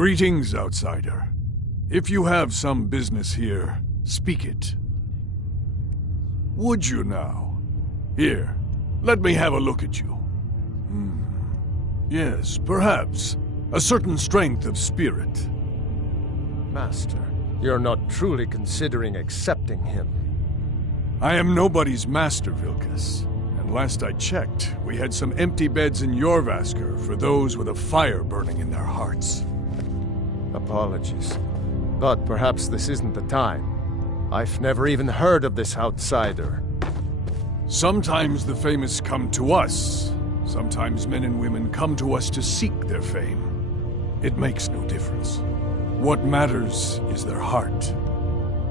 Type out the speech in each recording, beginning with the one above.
Greetings, outsider. If you have some business here, speak it. Would you now? Here, let me have a look at you. Yes, perhaps. A certain strength of spirit. Master, you're not truly considering accepting him. I am nobody's master, Vilkas. And last I checked, we had some empty beds in Jorvaskr for those with a fire burning in their hearts. Apologies. But perhaps this isn't the time. I've never even heard of this outsider. Sometimes the famous come to us. Sometimes men and women come to us to seek their fame. It makes no difference. What matters is their heart.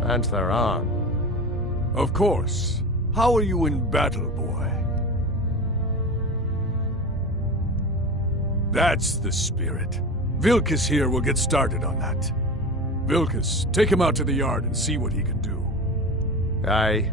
And their arm. Of course. How are you in battle, boy? That's the spirit. Vilkas here will get started on that. Vilkas, take him out to the yard and see what he can do. Aye.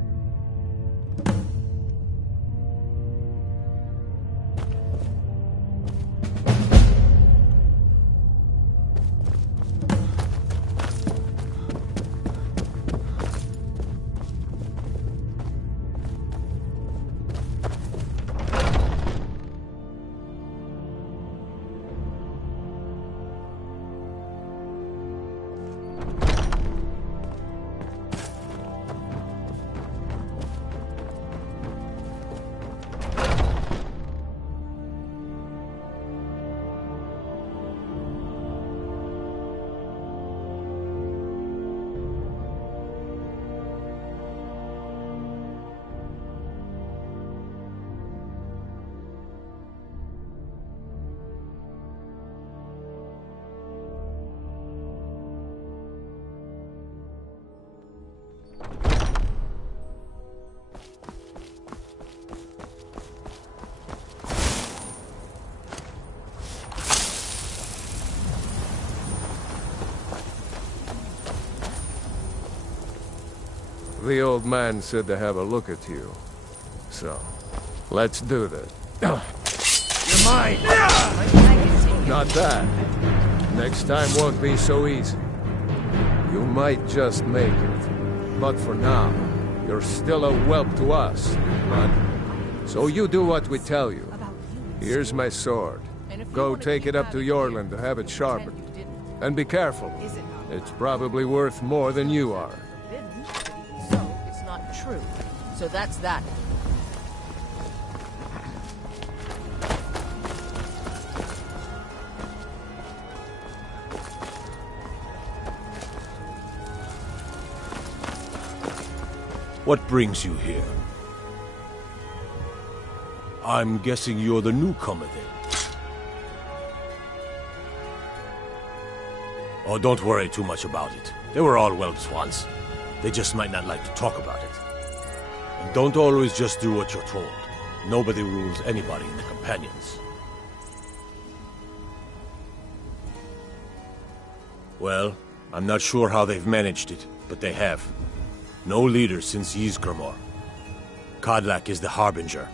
The old man said to have a look at you. So, let's do that. You're mine! Not that. Next time won't be so easy. You might just make it. But for now, you're still a whelp to us, man. So you do what we tell you. Here's my sword. Go take it up to Yorland to have it sharpened. And be careful. It's probably worth more than you are. True. So that's that. What brings you here? I'm guessing you're the newcomer then. Oh, don't worry too much about it. They were all whelps once. They just might not like to talk about it. And don't always just do what you're told. Nobody rules anybody in the Companions. Well, I'm not sure how they've managed it, but they have. No leader since Ysgramor. Kodlak is the Harbinger,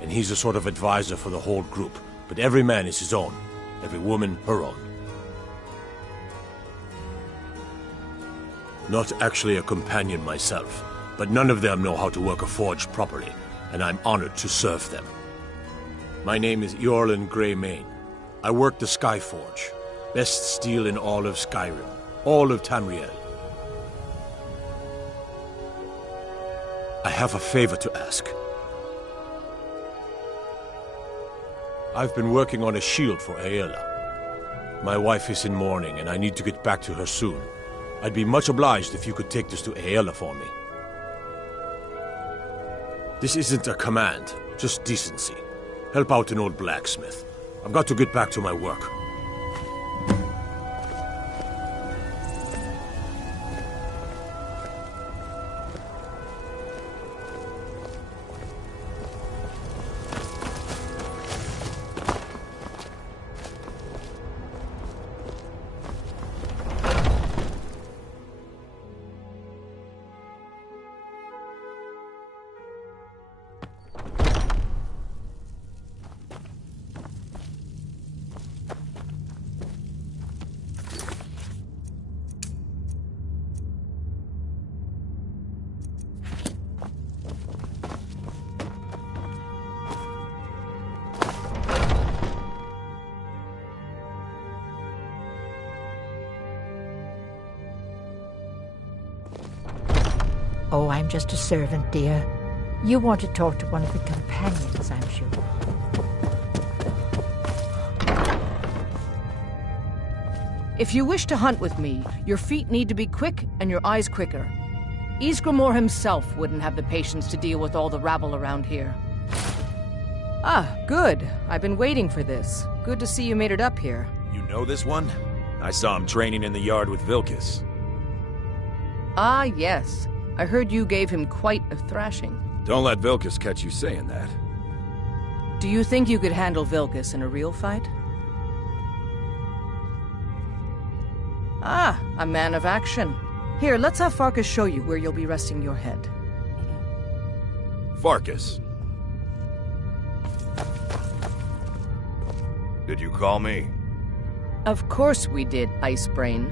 and he's a sort of advisor for the whole group, but every man is his own, every woman her own. Not actually a companion myself, but none of them know how to work a forge properly, and I'm honored to serve them. My name is Eorlin Greymane. I work the Skyforge. Best steel in all of Skyrim, all of Tamriel. I have a favor to ask. I've been working on a shield for Aela. My wife is in mourning, and I need to get back to her soon. I'd be much obliged if you could take this to Aela for me. This isn't a command, just decency. Help out an old blacksmith. I've got to get back to my work. Oh, I'm just a servant, dear. You want to talk to one of the companions, I'm sure. If you wish to hunt with me, your feet need to be quick and your eyes quicker. Ysgramor himself wouldn't have the patience to deal with all the rabble around here. Ah, good. I've been waiting for this. Good to see you made it up here. You know this one? I saw him training in the yard with Vilkas. Ah, yes. I heard you gave him quite a thrashing. Don't let Vilkas catch you saying that. Do you think you could handle Vilkas in a real fight? Ah, a man of action. Here, let's have Farkas show you where you'll be resting your head. Farkas. Did you call me? Of course we did, Icebrain.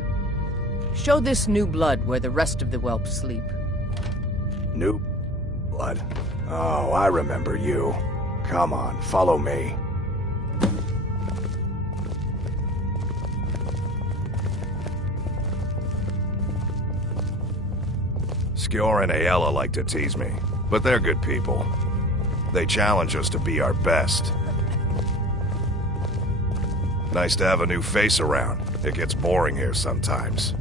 Show this new blood where the rest of the whelps sleep. New blood? Oh, I remember you. Come on, follow me. Skjor and Aella like to tease me, but they're good people. They challenge us to be our best. Nice to have a new face around. It gets boring here sometimes.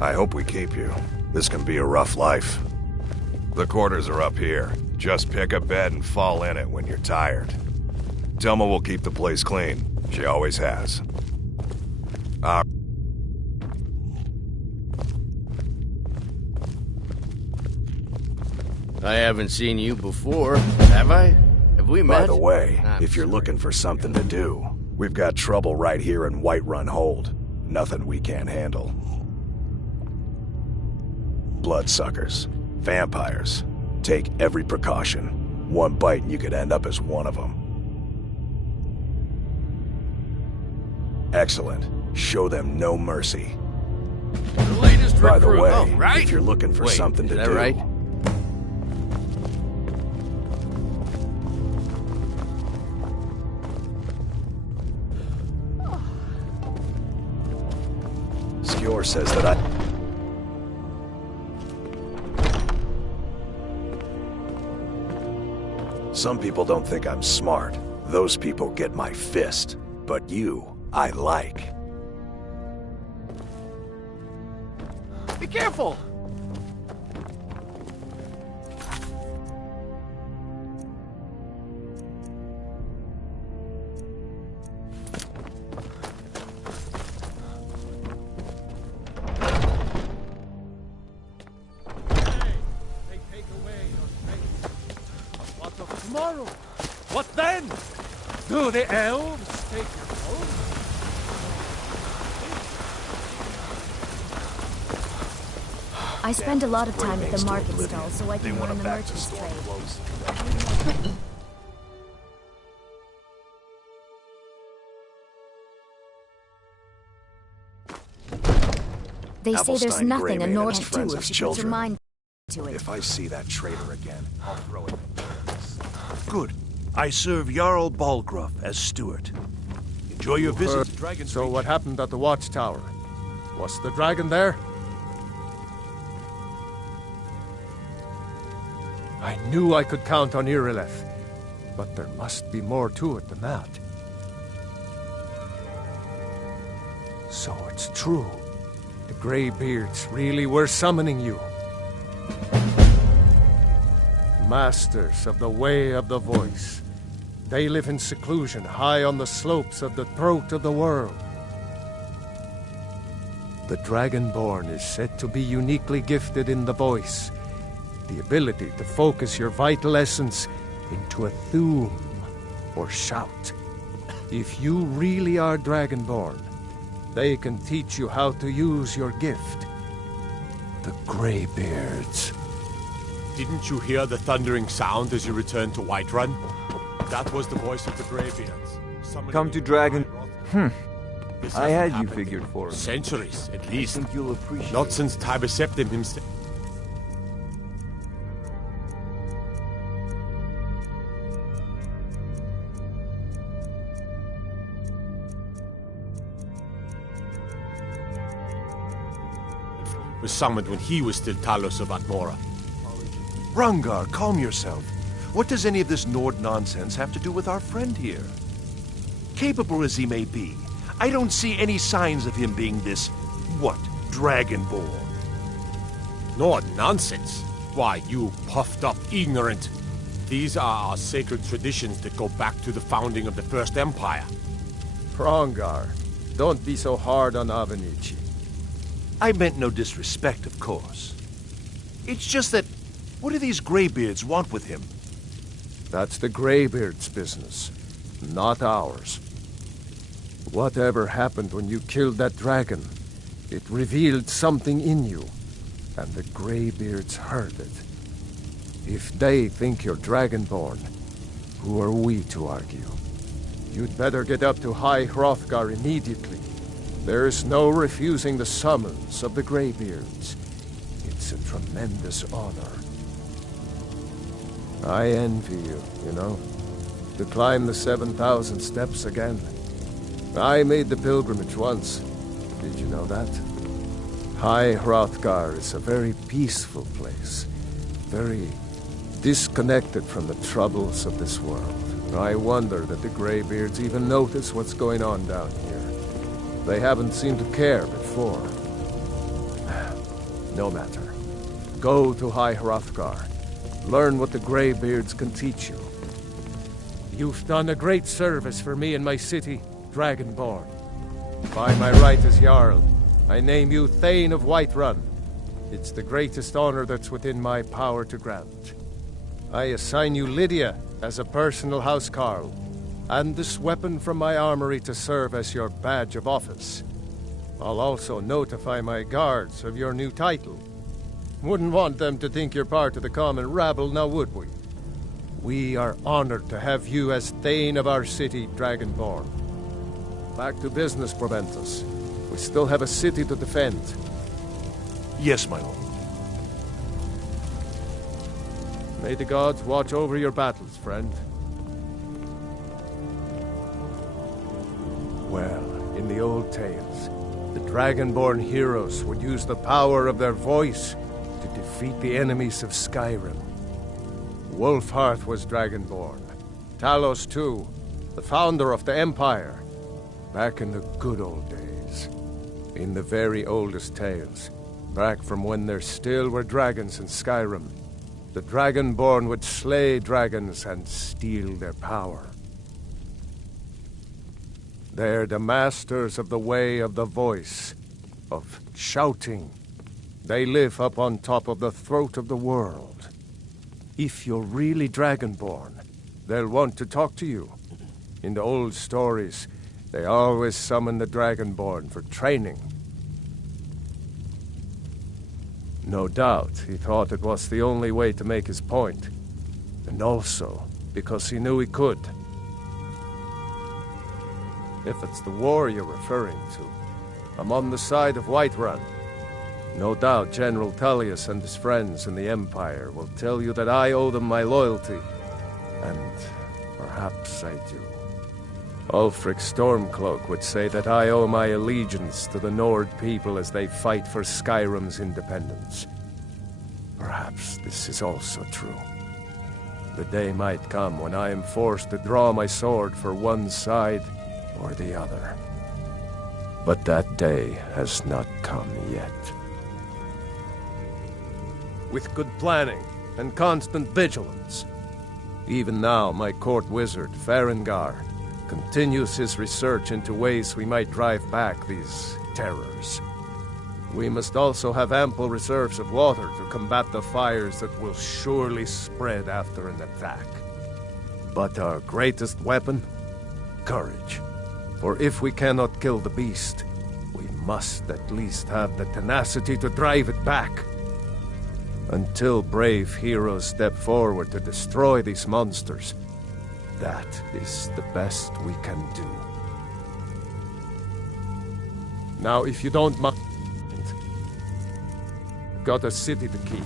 I hope we keep you. This can be a rough life. The quarters are up here. Just pick a bed and fall in it when you're tired. Telma will keep the place clean. She always has. I haven't seen you before, have I? Have we met? By the way, if you're looking for something to do, we've got trouble right here in Whiterun Hold. Nothing we can't handle. Bloodsuckers. Vampires. Take every precaution. One bite and you could end up as one of them. Excellent. Show them no mercy. The latest By the recruit. way, Oh, right? if you're looking for something to is that do... right? Skjor says that I... Some people don't think I'm smart. Those people get my fist. But you, I like. Be careful! Tomorrow. What then? Do the elves take your home? I spend a lot of time at the market stall so I can learn the merchant's trade. They say there's Avelstein nothing a Greymane Nord and his can't friends do as if she puts her children. mind to it. If I see that traitor again, I'll throw it. Good. I serve Jarl Balgruuf as steward. Enjoy your visit to Dragon's So Reach. what happened at the watchtower? Was the dragon there? I knew I could count on Irileth, but there must be more to it than that. So it's true. The Greybeards really were summoning you. Masters of the Way of the Voice. They live in seclusion high on the slopes of the throat of the world. The Dragonborn is said to be uniquely gifted in the voice, the ability to focus your vital essence into a thum, or shout. If you really are Dragonborn, they can teach you how to use your gift. The Greybeards. Didn't you hear the thundering sound as you returned to Whiterun? That was the voice of the Greybeards. Come to Dragon... This I hasn't had you happened figured in for him. centuries, at I least. think you'll appreciate Not it. since Tiber Septim himself. Was summoned when he was still Talos of Atmora. Hrongar, calm yourself. What does any of this Nord nonsense have to do with our friend here? Capable as he may be, I don't see any signs of him being this, what, Dragonborn? Nord nonsense? Why, you puffed up ignorant. These are our sacred traditions that go back to the founding of the First Empire. Hrongar, don't be so hard on Avenici. I meant no disrespect, of course. It's just that, what do these Greybeards want with him? That's the Greybeards' business, not ours. Whatever happened when you killed that dragon, it revealed something in you, and the Greybeards heard it. If they think you're Dragonborn, who are we to argue? You'd better get up to High Hrothgar immediately. There's no refusing the summons of the Greybeards. It's a tremendous honor. I envy you, you know, to climb the 7,000 steps again. I made the pilgrimage once. Did you know that? High Hrothgar is a very peaceful place. Very disconnected from the troubles of this world. I wonder that the Greybeards even notice what's going on down here. They haven't seemed to care before. No matter. Go to High Hrothgar. Learn what the Greybeards can teach you. You've done a great service for me and my city, Dragonborn. By my right as Jarl, I name you Thane of Whiterun. It's the greatest honor that's within my power to grant. I assign you Lydia as a personal housecarl, and this weapon from my armory to serve as your badge of office. I'll also notify my guards of your new title. Wouldn't want them to think you're part of the common rabble, now would we? We are honored to have you as Thane of our city, Dragonborn. Back to business, Proventus. We still have a city to defend. Yes, my lord. May the gods watch over your battles, friend. Well, in the old tales, the Dragonborn heroes would use the power of their voice to defeat the enemies of Skyrim. Wolfhearth was Dragonborn. Talos, too, the founder of the Empire. Back in the good old days. In the very oldest tales, back from when there still were dragons in Skyrim, the Dragonborn would slay dragons and steal their power. They're the masters of the way of the voice, of shouting. They live up on top of the throat of the world. If you're really Dragonborn, they'll want to talk to you. In the old stories, they always summon the Dragonborn for training. No doubt he thought it was the only way to make his point. And also because he knew he could. If it's the war you're referring to, I'm on the side of Whiterun. No doubt General Tullius and his friends in the Empire will tell you that I owe them my loyalty. And perhaps I do. Ulfric Stormcloak would say that I owe my allegiance to the Nord people as they fight for Skyrim's independence. Perhaps this is also true. The day might come when I am forced to draw my sword for one side or the other. But that day has not come yet. With good planning and constant vigilance. Even now, my court wizard, Farengar, continues his research into ways we might drive back these terrors. We must also have ample reserves of water to combat the fires that will surely spread after an attack. But our greatest weapon? Courage. For if we cannot kill the beast, we must at least have the tenacity to drive it back. Until brave heroes step forward to destroy these monsters, that is the best we can do. Now, if you don't mind, got a city to keep.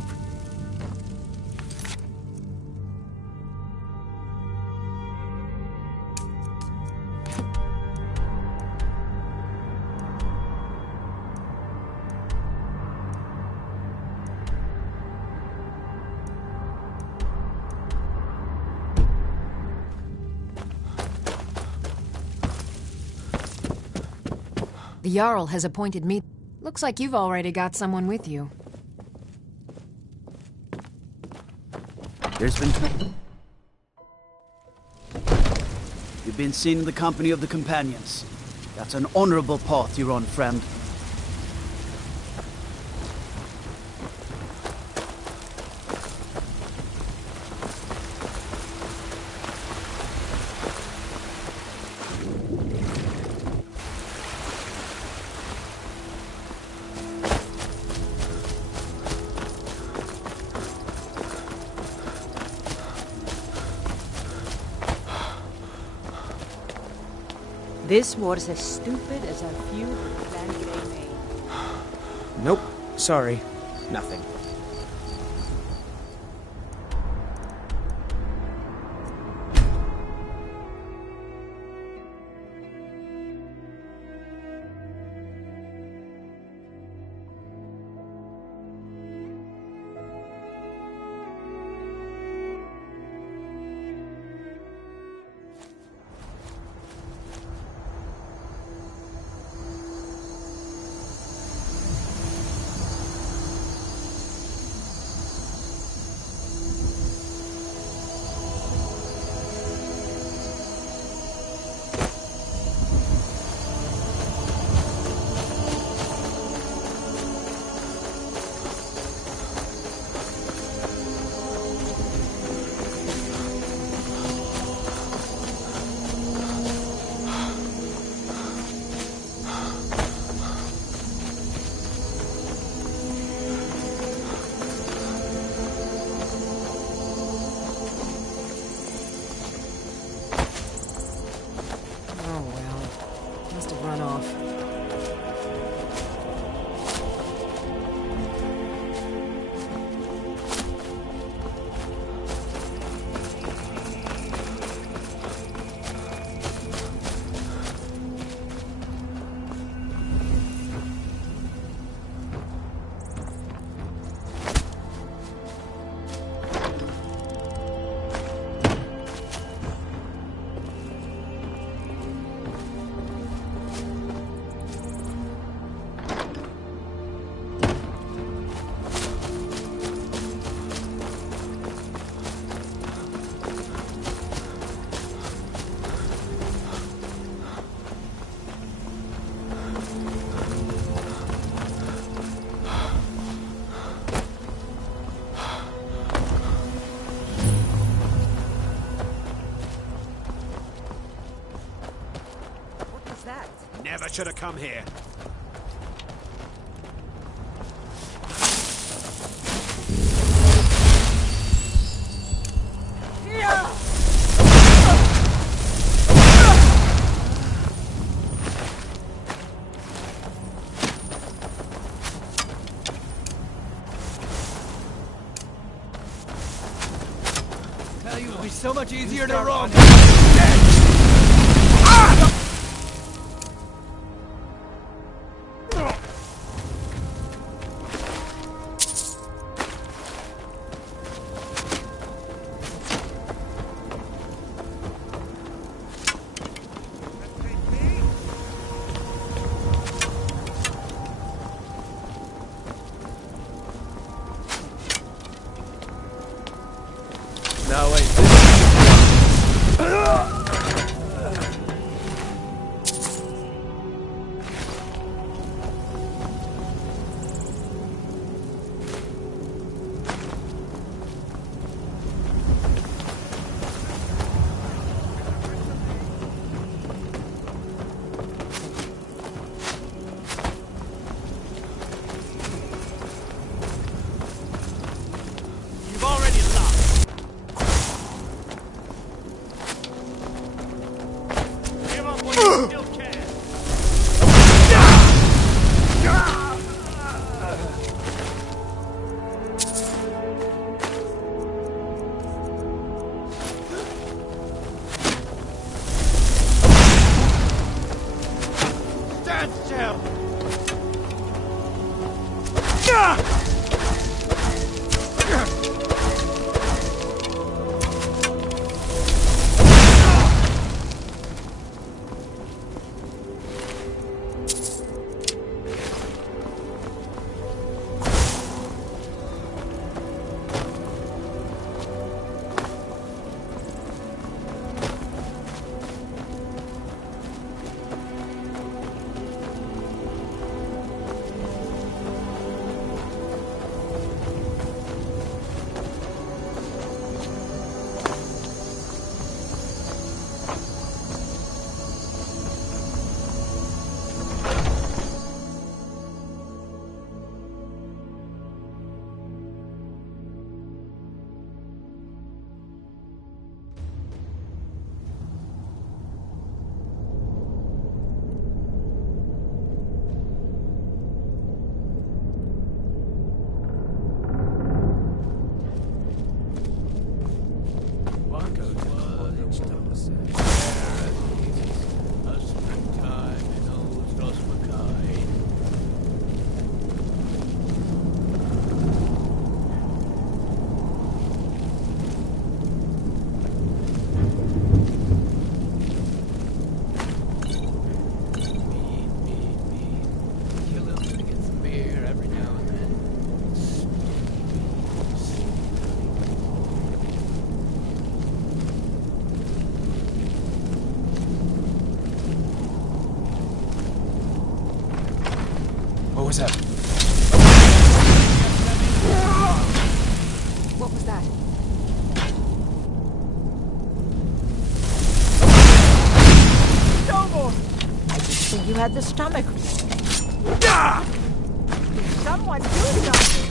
The Jarl has appointed me. Looks like you've already got someone with you. There's been... You've been seen in the company of the companions. That's an honorable path you're on, friend. This was as stupid as a few planned they made. Nope. Sorry. Nothing. Run off. Never should have come here. Tell you, it'll be so much easier to run. Now ain't this... was that? What was that? No more! I didn't think you had the stomach. Someone do something!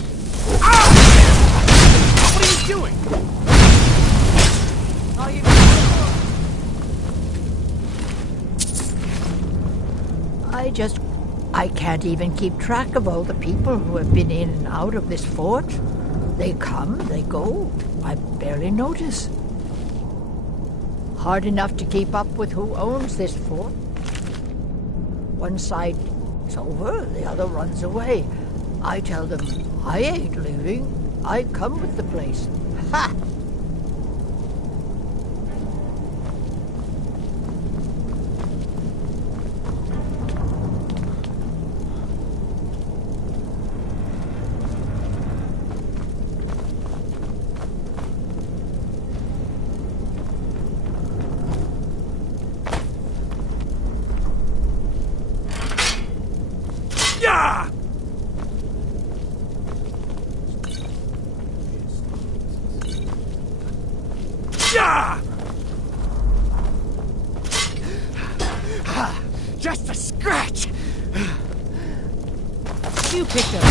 What are you doing? Are you... I can't even keep track of all the people who have been in and out of this fort. They come, they go. I barely notice. Hard enough to keep up with who owns this fort. One side is over, the other runs away. I tell them, I ain't leaving. I come with the place. Ha! Just a scratch! You picked up.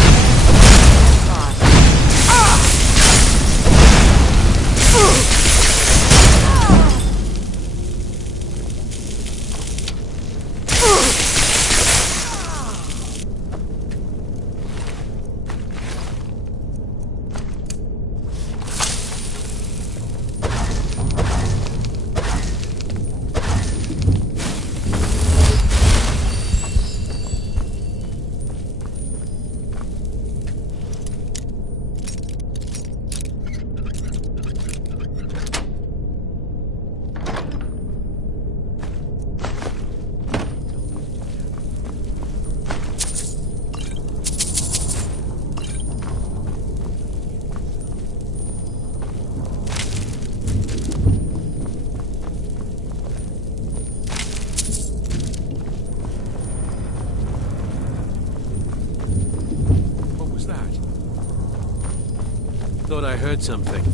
Thought I heard something.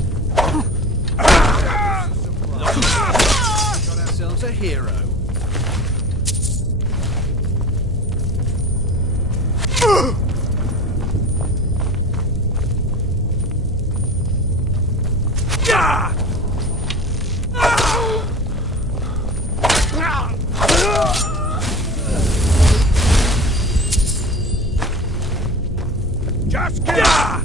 Got ourselves a hero. Just get out!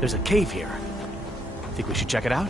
There's a cave here. Think we should check it out?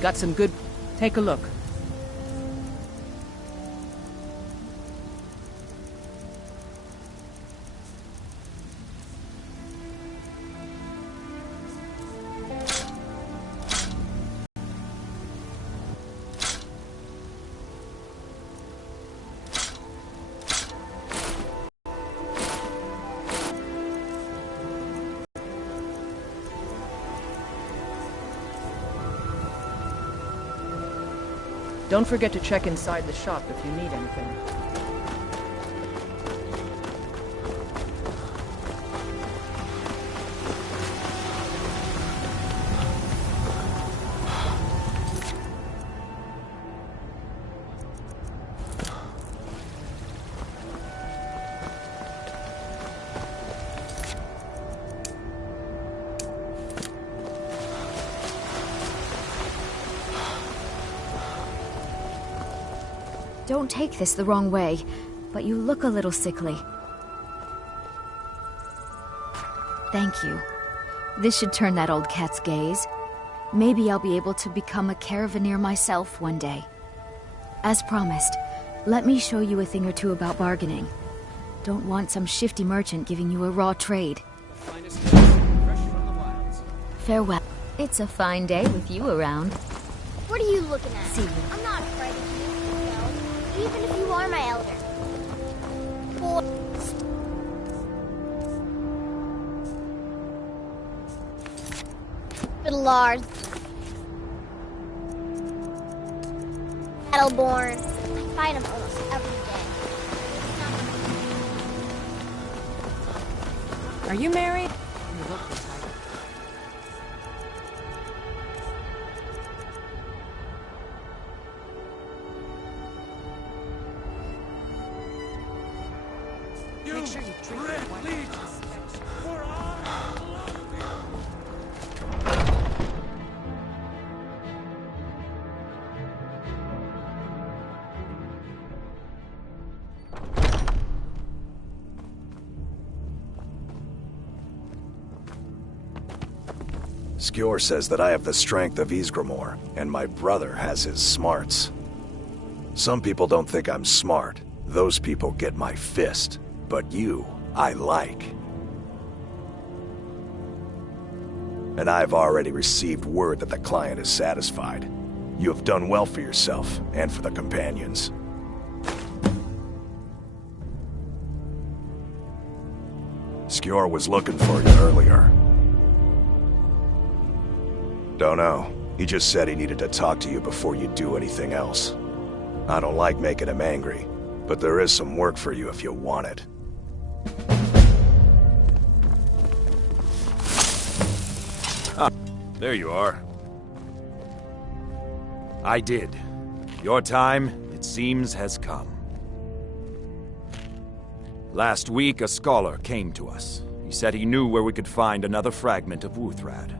Got some good... Take a look. Don't forget to check inside the shop if you need anything. Don't take this the wrong way, but you look a little sickly. Thank you. This should turn that old cat's gaze. Maybe I'll be able to become a caravaneer myself one day. As promised, let me show you a thing or two about bargaining. Don't want some shifty merchant giving you a raw trade. Farewell. It's a fine day with you around. What are you looking at? See you. I'm not afraid of you. No, even if you are my elder. Fiddlars. Battleborn. I fight them almost every day. Are you married? Make sure you drink that wine. Skjor says that I have the strength of Ysgramor, and my brother has his smarts. Some people don't think I'm smart. Those people get my fist. But you, I like. And I've already received word that the client is satisfied. You have done well for yourself, and for the companions. Skjor was looking for you earlier. Don't know. He just said he needed to talk to you before you do anything else. I don't like making him angry, but there is some work for you if you want it. Ah, there you are. I did. Your time, it seems, has come. Last week, a scholar came to us. He said he knew where we could find another fragment of Wuthrad.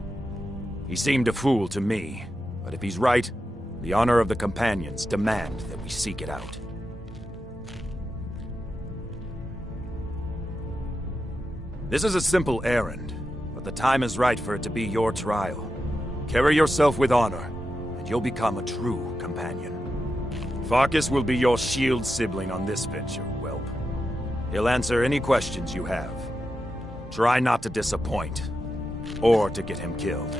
He seemed a fool to me, but if he's right, the honor of the Companions demand that we seek it out. This is a simple errand, but the time is right for it to be your trial. Carry yourself with honor, and you'll become a true companion. Farkas will be your shield sibling on this venture, whelp. He'll answer any questions you have. Try not to disappoint, or to get him killed.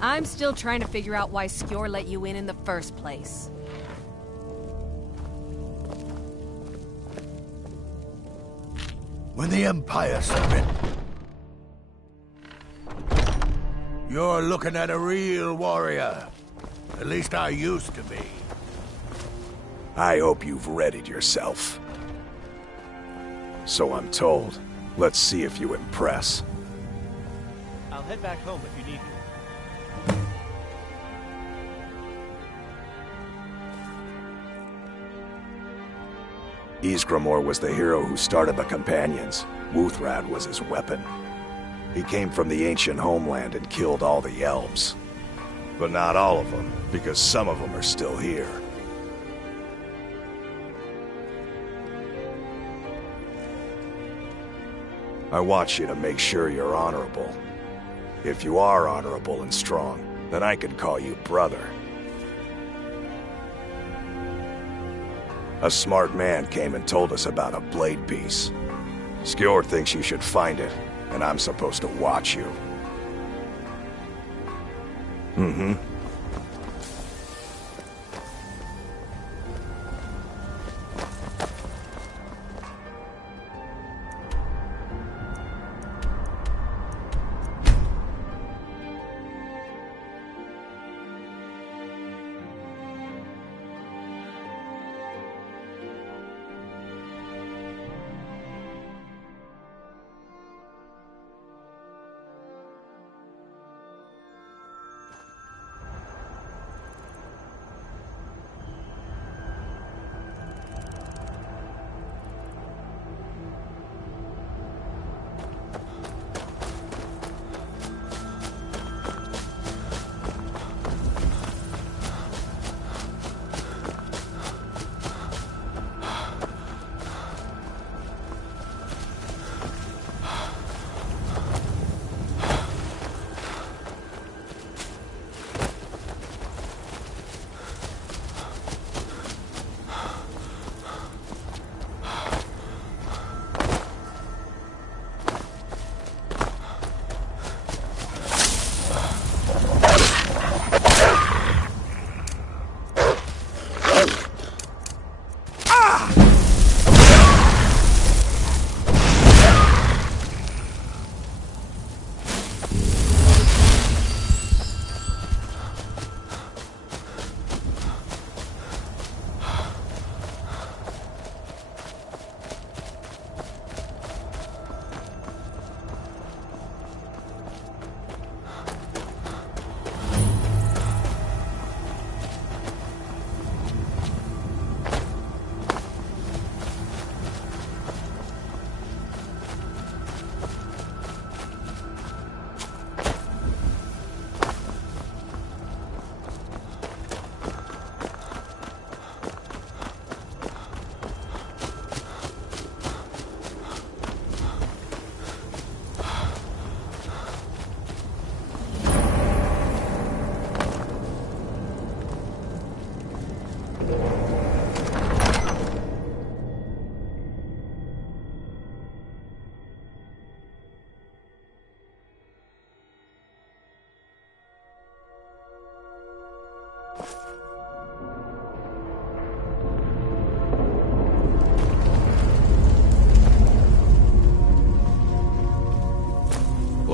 I'm still trying to figure out why Skjor let you in the first place. When the Empire surrendered, you're looking at a real warrior. At least I used to be. I hope you've readied yourself. So I'm told. Let's see if you impress. I'll head back home if you need me. Ysgramor was the hero who started the Companions. Wuthrad was his weapon. He came from the ancient homeland and killed all the elves. But not all of them, because some of them are still here. I want you to make sure you're honorable. If you are honorable and strong, then I can call you brother. A smart man came and told us about a blade piece. Skjor thinks you should find it, and I'm supposed to watch you. Mm-hmm.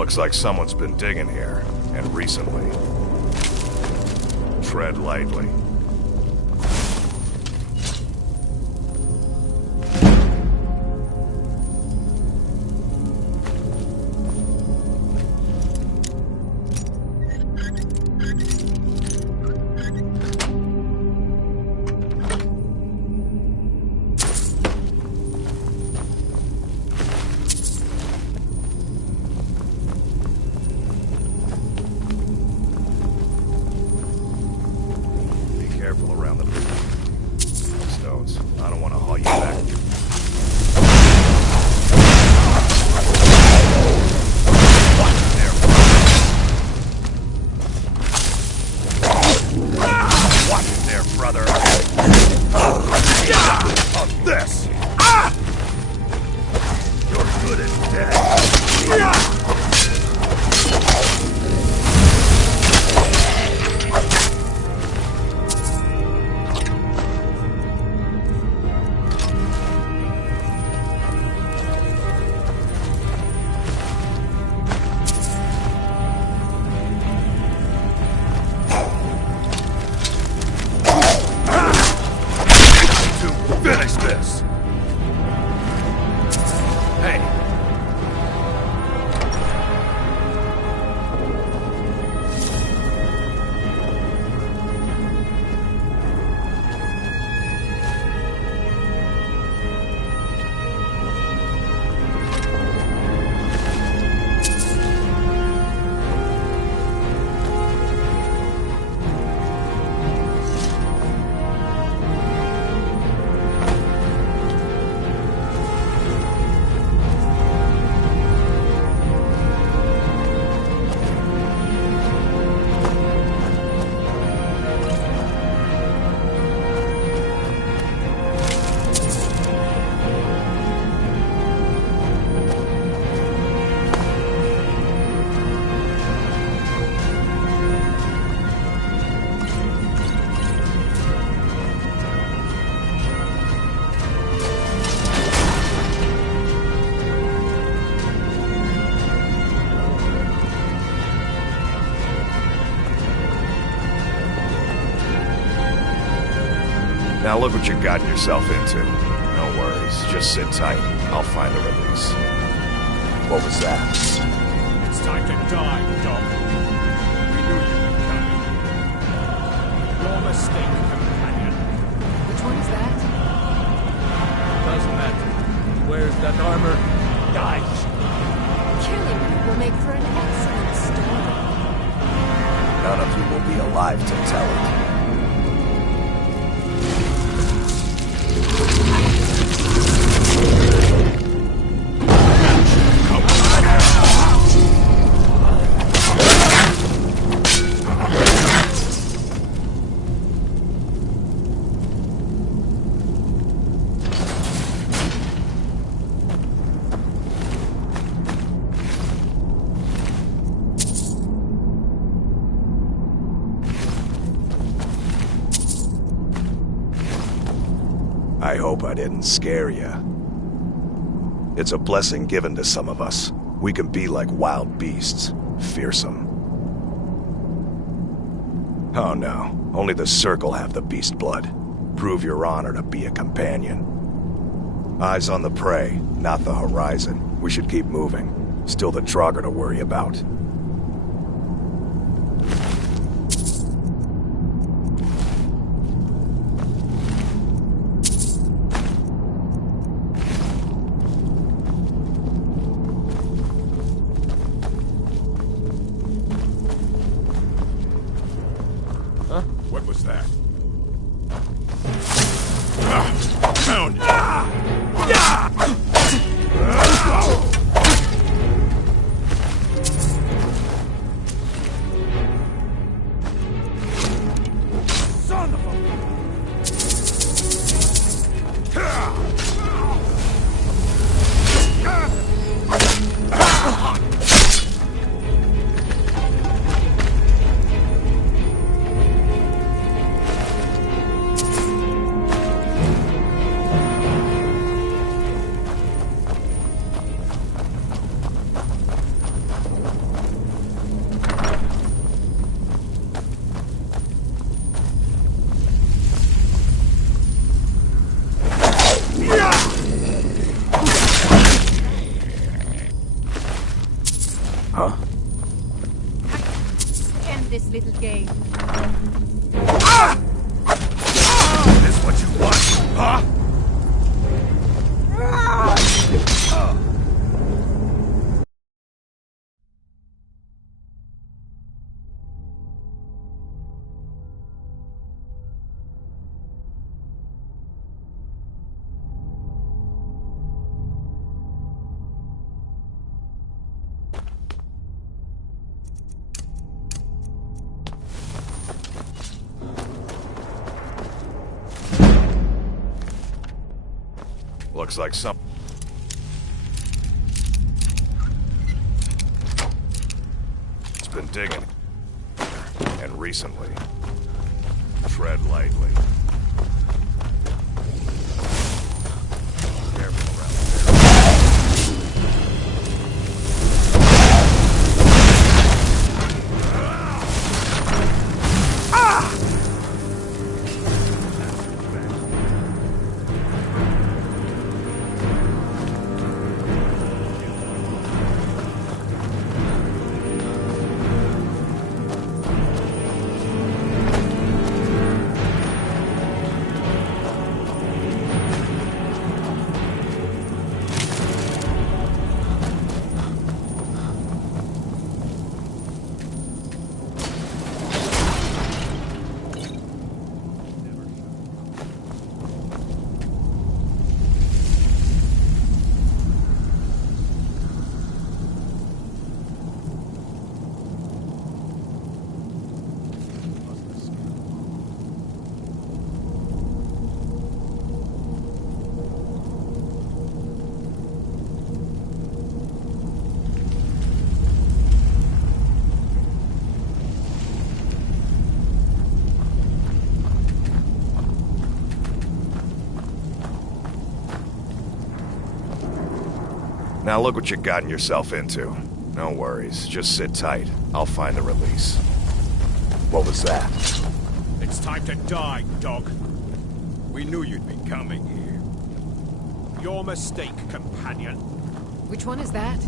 Looks like someone's been digging here, and recently. Tread lightly. Now look what you got yourself into. No worries, just sit tight. I'll find a release. What was that? It's time to die, dog. We knew you were coming. Your mistake, companion. Which one is that? Doesn't matter. He wears that armor. Dies. Killing you will make for an excellent story. None of you will be alive to tell it. I hope I didn't scare you. It's a blessing given to some of us. We can be like wild beasts, fearsome. Oh no, only the Circle have the beast blood. Prove your honor to be a companion. Eyes on the prey, not the horizon. We should keep moving. Still the Draugr to worry about. What was that? Found it! Son of a... End this little game. This what you want, huh? Looks like some... It's been digging. And recently. Tread lightly. Careful around Now look what you've gotten yourself into. No worries, just sit tight. I'll find the release. What was that? It's time to die, dog. We knew you'd be coming here. Your mistake, companion. Which one is that?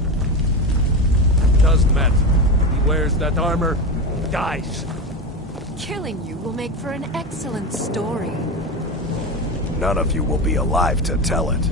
Doesn't matter. He wears that armor, dies. Killing you will make for an excellent story. None of you will be alive to tell it.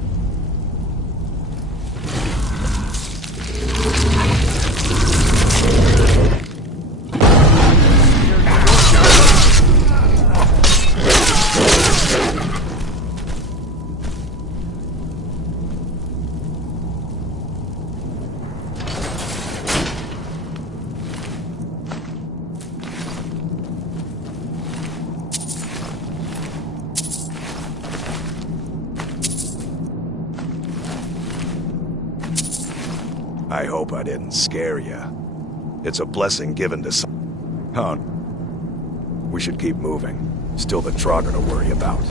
I hope I didn't scare you. It's a blessing given to some... Huh. We should keep moving. Still the Draugr to worry about.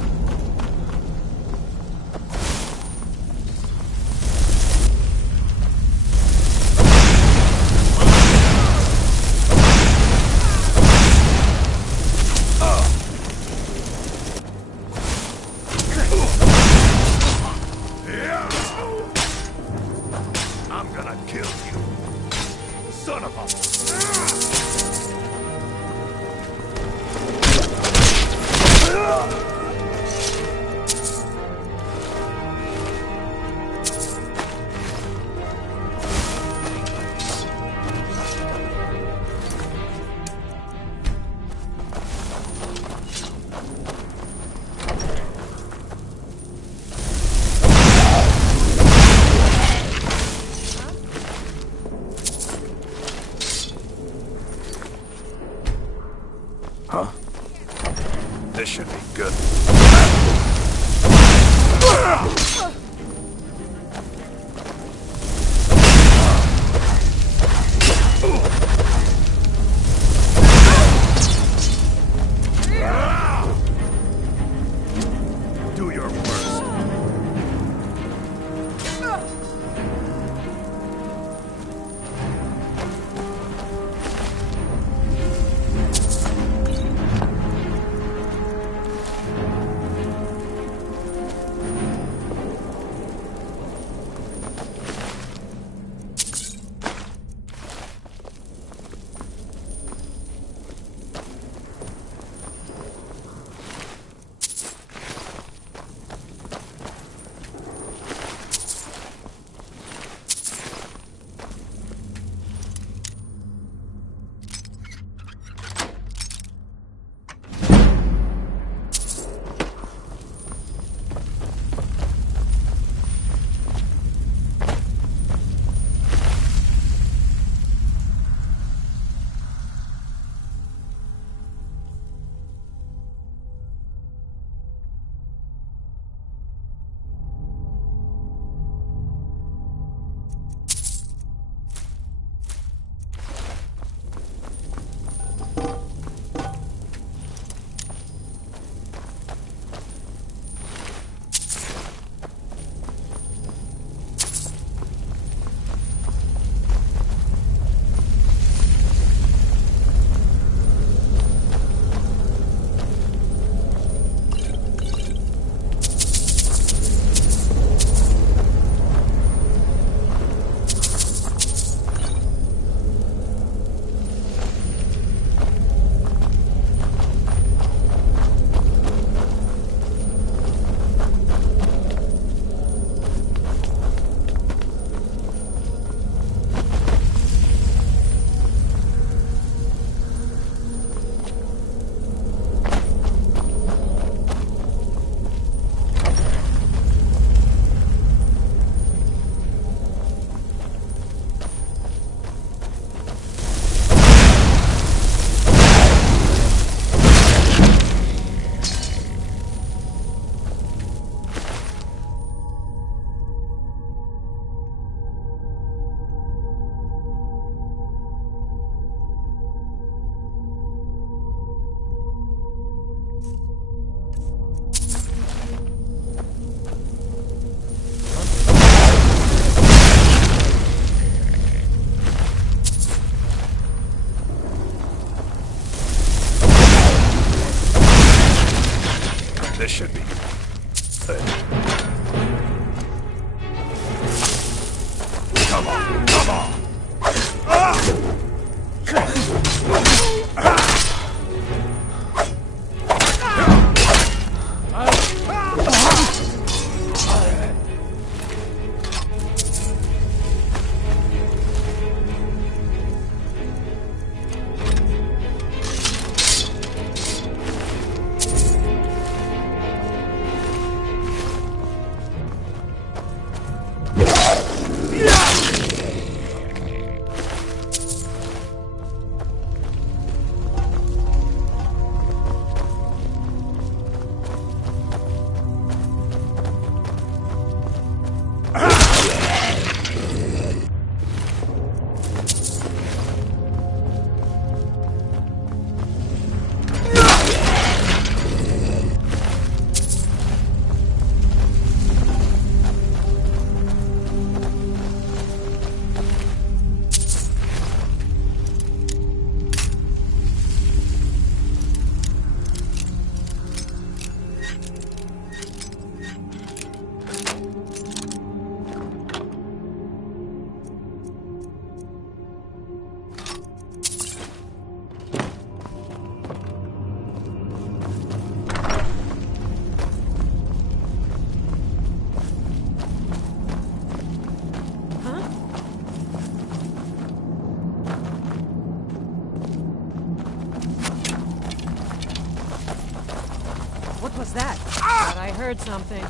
heard something.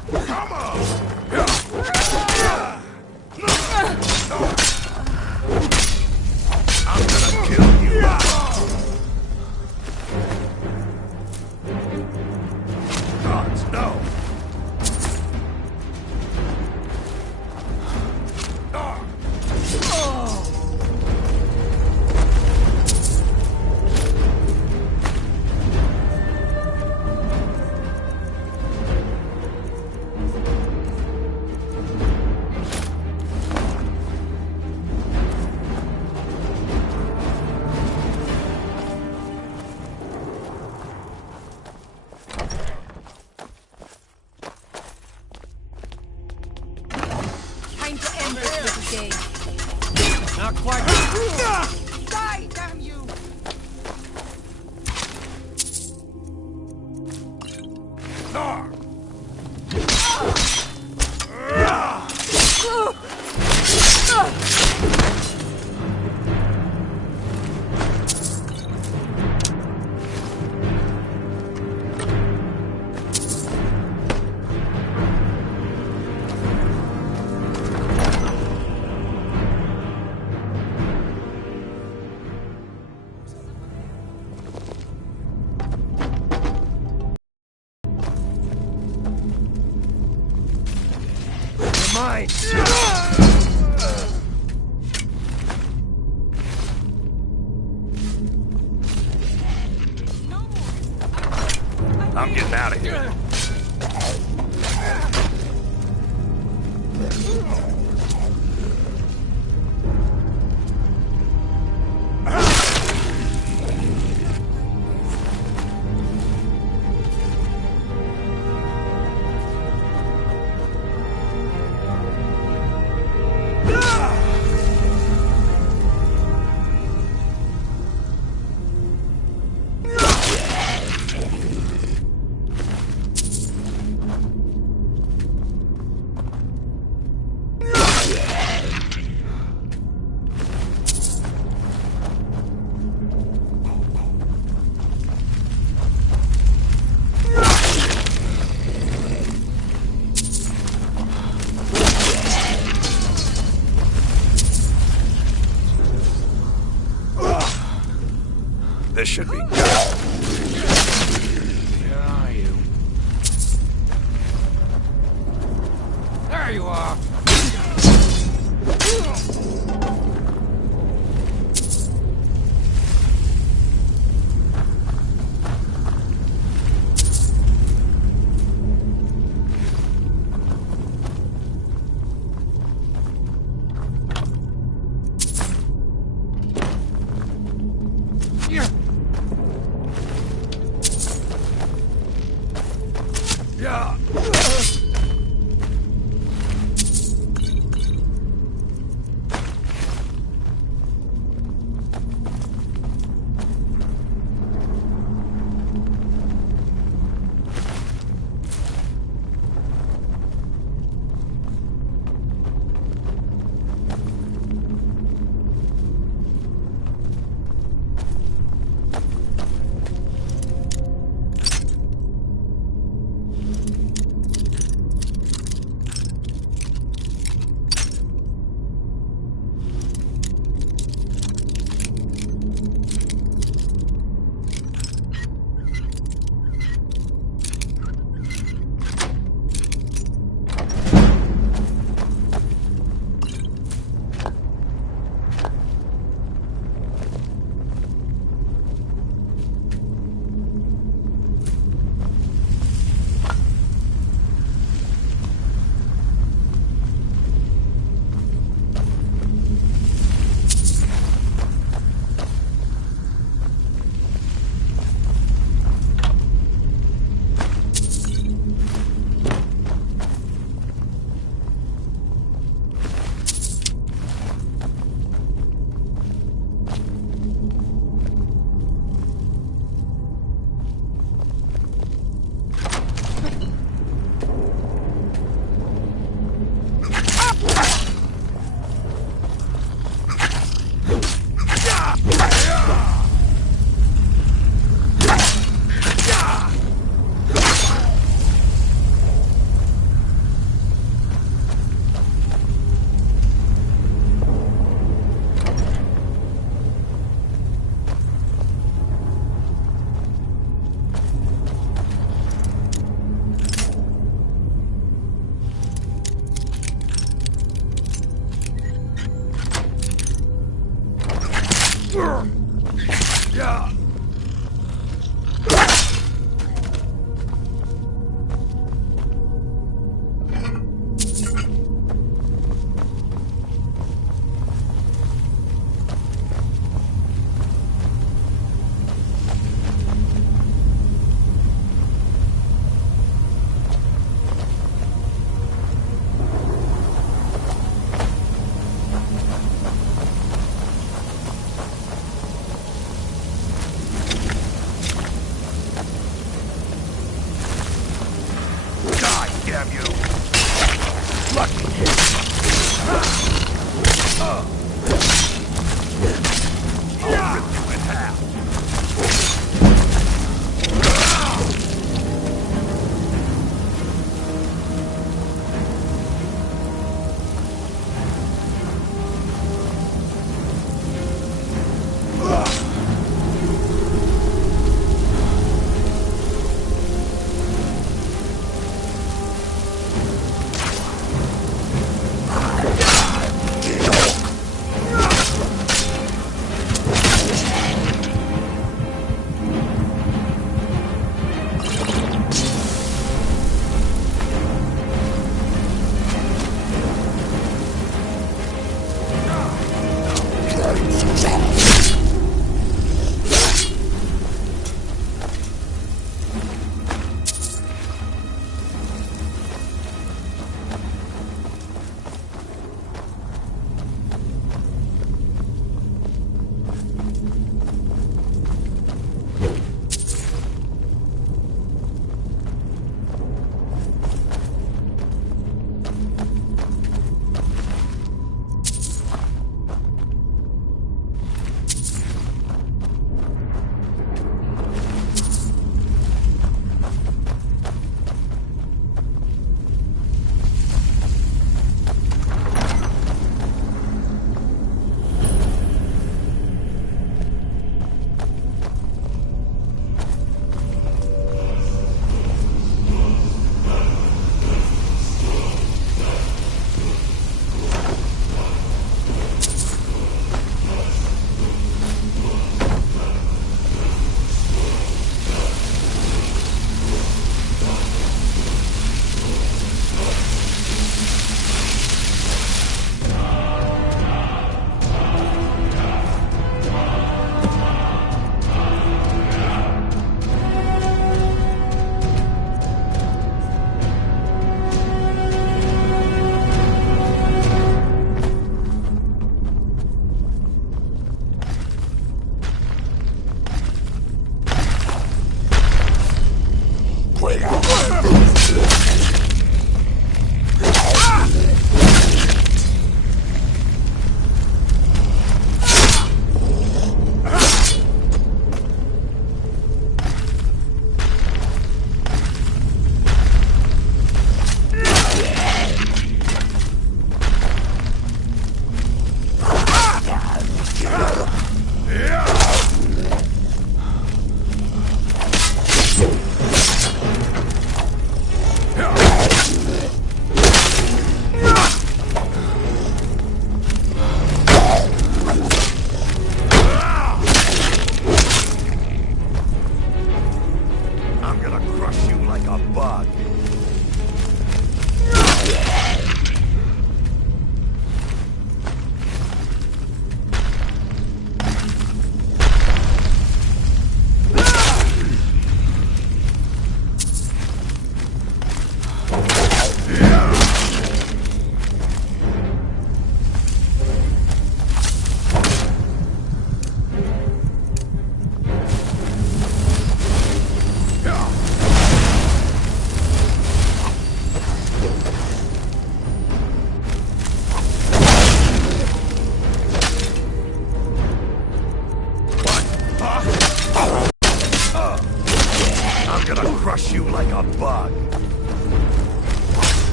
I'm gonna kill you. Gods, no. Time to end this little game. Not quite. Die, damn you! Mine! I'm getting out of here. This should be good. Where are you? There you are.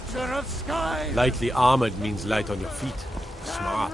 future of Skyrim! Lightly armored means light on your feet. Smart.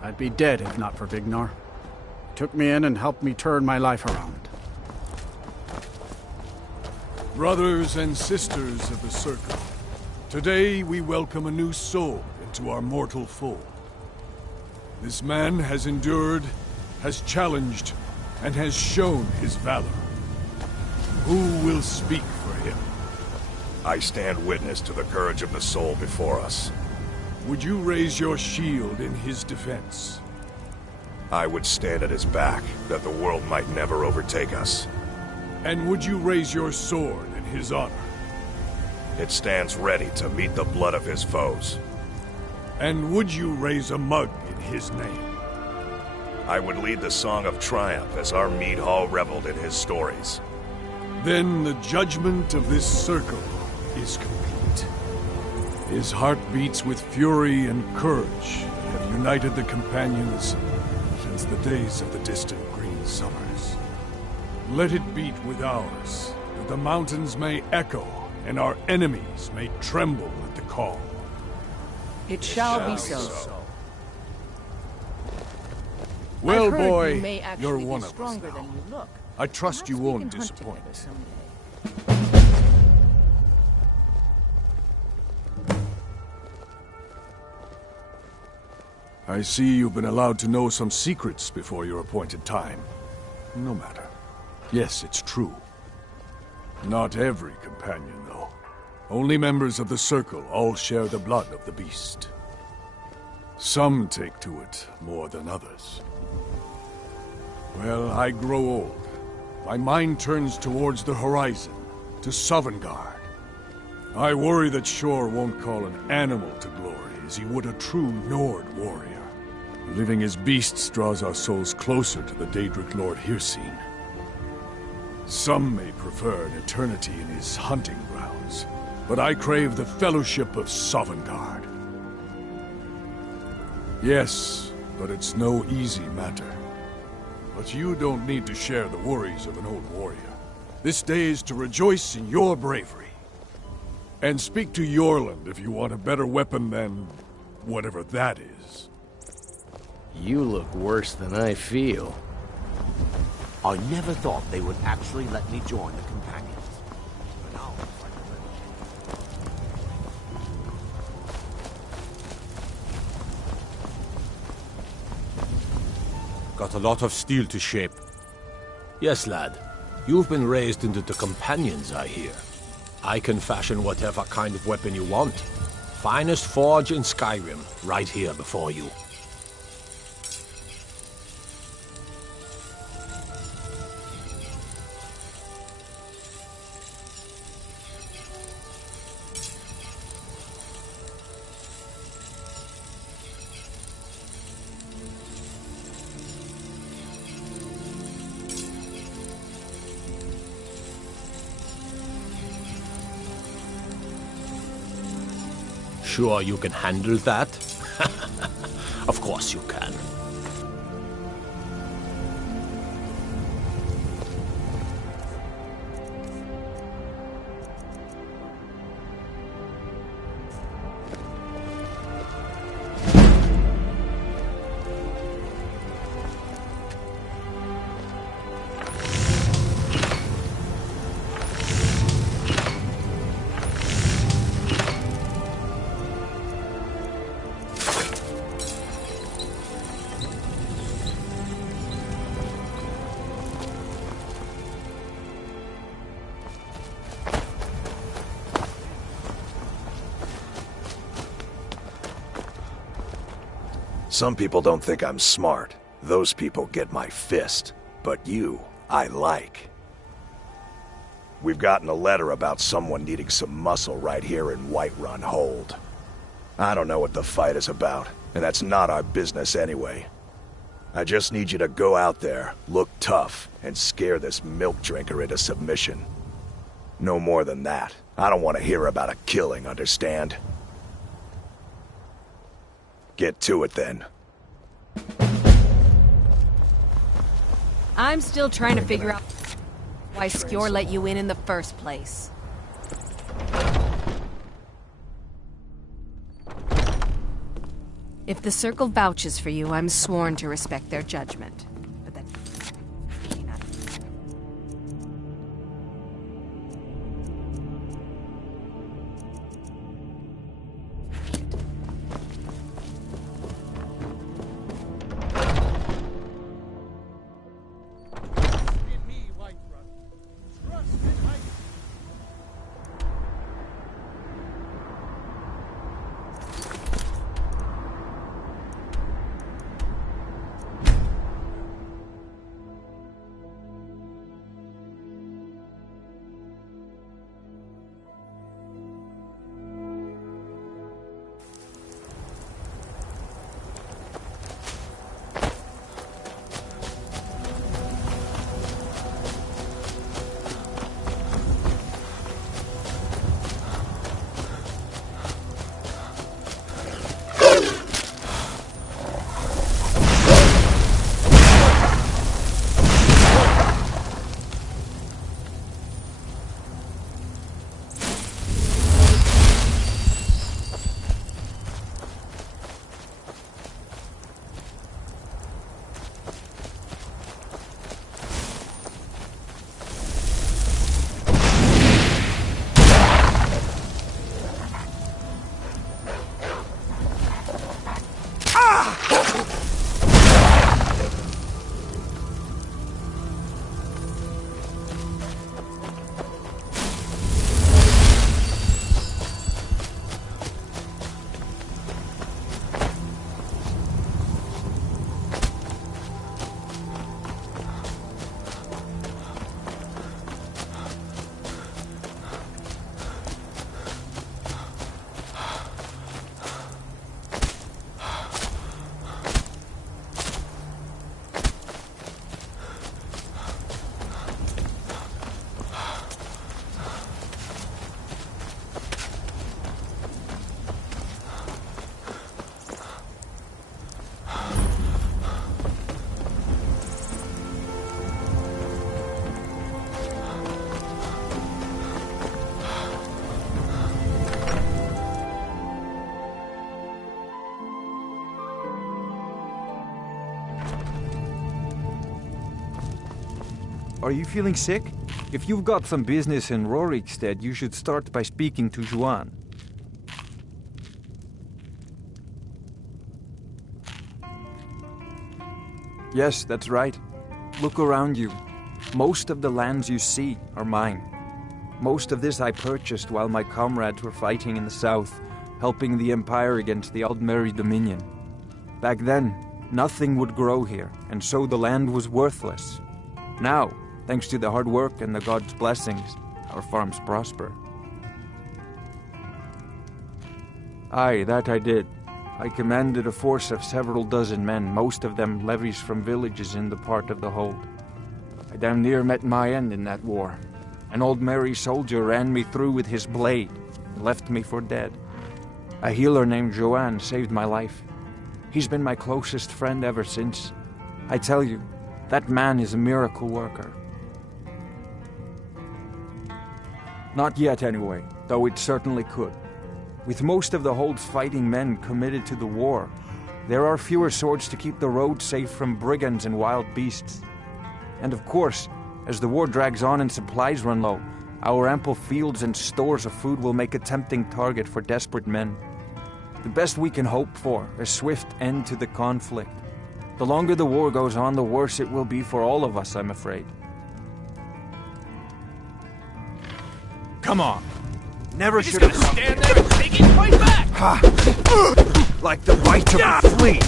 I'd be dead if not for Vignar. He took me in and helped me turn my life around. Brothers and sisters of the Circle, today we welcome a new soul into our mortal fold. This man has endured, has challenged, and has shown his valor. Who will speak for him? I stand witness to the courage of the soul before us. Would you raise your shield in his defense? I would stand at his back, that the world might never overtake us. And would you raise your sword in his honor? It stands ready to meet the blood of his foes. And would you raise a mug in his name? I would lead the song of triumph as our mead hall reveled in his stories. Then the judgment of this circle is complete. His heart beats with fury and courage that have united the companions since the days of the distant green summers. Let it beat with ours, that the mountains may echo and our enemies may tremble at the call. It shall be so. Well, I've heard boy, you may actually you're be one of us stronger now. than you look. I trust you Perhaps we won't can hunt disappoint. together someday. I see you've been allowed to know some secrets before your appointed time. No matter. Yes, it's true. Not every companion, though. Only members of the Circle all share the blood of the beast. Some take to it more than others. Well, I grow old. My mind turns towards the horizon, to Sovngarde. I worry that Shor won't call an animal to glory as he would a true Nord warrior. Living as beasts draws our souls closer to the Daedric Lord Hircine. Some may prefer an eternity in his hunting grounds, but I crave the fellowship of Sovngarde. Yes, but it's no easy matter. But you don't need to share the worries of an old warrior. This day is to rejoice in your bravery. And speak to Yorland if you want a better weapon than whatever that is. You look worse than I feel. I never thought they would actually let me join the Companions. But now it's like a Got a lot of steel to shape. Yes, lad. You've been raised into the Companions, I hear. I can fashion whatever kind of weapon you want. Finest forge in Skyrim, right here before you. Sure you can handle that? Of course you can. Some people don't think I'm smart. Those people get my fist. But you, I like. We've gotten a letter about someone needing some muscle right here in Whiterun Hold. I don't know what the fight is about, and that's not our business anyway. I just need you to go out there, look tough, and scare this milk drinker into submission. No more than that. I don't want to hear about a killing, understand? Get to it then. I'm still trying to figure out why Skjor let you in the first place. If the Circle vouches for you, I'm sworn to respect their judgment. But that... Are you feeling sick? If you've got some business in Rorikstead, you should start by speaking to Juan. Yes, that's right. Look around you. Most of the lands you see are mine. Most of this I purchased while my comrades were fighting in the south, helping the Empire against the Aldmeri Dominion. Back then, nothing would grow here, and so the land was worthless. Now, thanks to the hard work and the gods' blessings, our farms prosper. Aye, that I did. I commanded a force of several dozen men, most of them levies from villages in the part of the hold. I damn near met my end in that war. An old merry soldier ran me through with his blade, and left me for dead. A healer named Joanne saved my life. He's been my closest friend ever since. I tell you, that man is a miracle worker. Not yet, anyway, though it certainly could. With most of the Hold's fighting men committed to the war, there are fewer swords to keep the road safe from brigands and wild beasts. And of course, as the war drags on and supplies run low, our ample fields and stores of food will make a tempting target for desperate men. The best we can hope for, a swift end to the conflict. The longer the war goes on, the worse it will be for all of us, I'm afraid. Come on. Never should have stand there and take it right back. Like the right of a flea.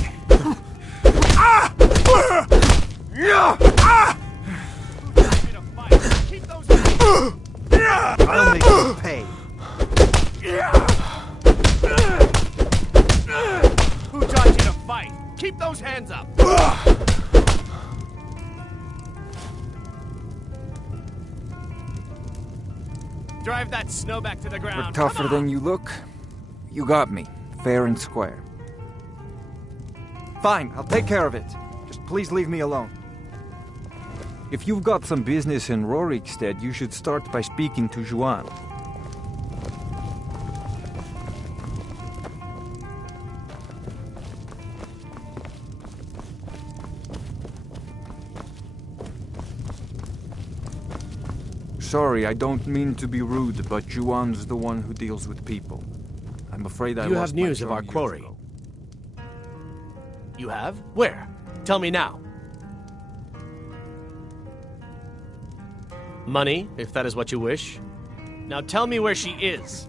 I'll make you pay. Keep those hands up! Drive that snow back to the ground. You're tougher than you look. You got me, fair and square. Fine, I'll take care of it. Just please leave me alone. If you've got some business in Rorikstead, you should start by speaking to Juan. Sorry, I don't mean to be rude, but Juan's the one who deals with people. I'm afraid I You lost have my news of charm our years quarry. ago. You have? Where? Tell me now. Money, if that is what you wish. Now tell me where she is.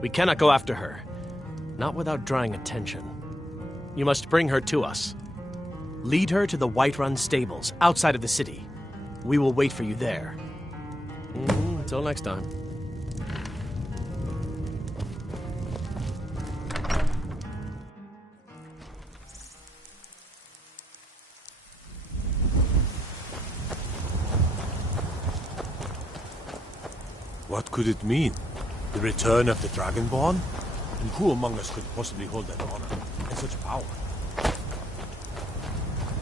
We cannot go after her. Not without drawing attention. You must bring her to us. Lead her to the Whiterun stables, outside of the city. We will wait for you there. Until next time. What could it mean? The return of the Dragonborn? And who among us could possibly hold that honor and such power?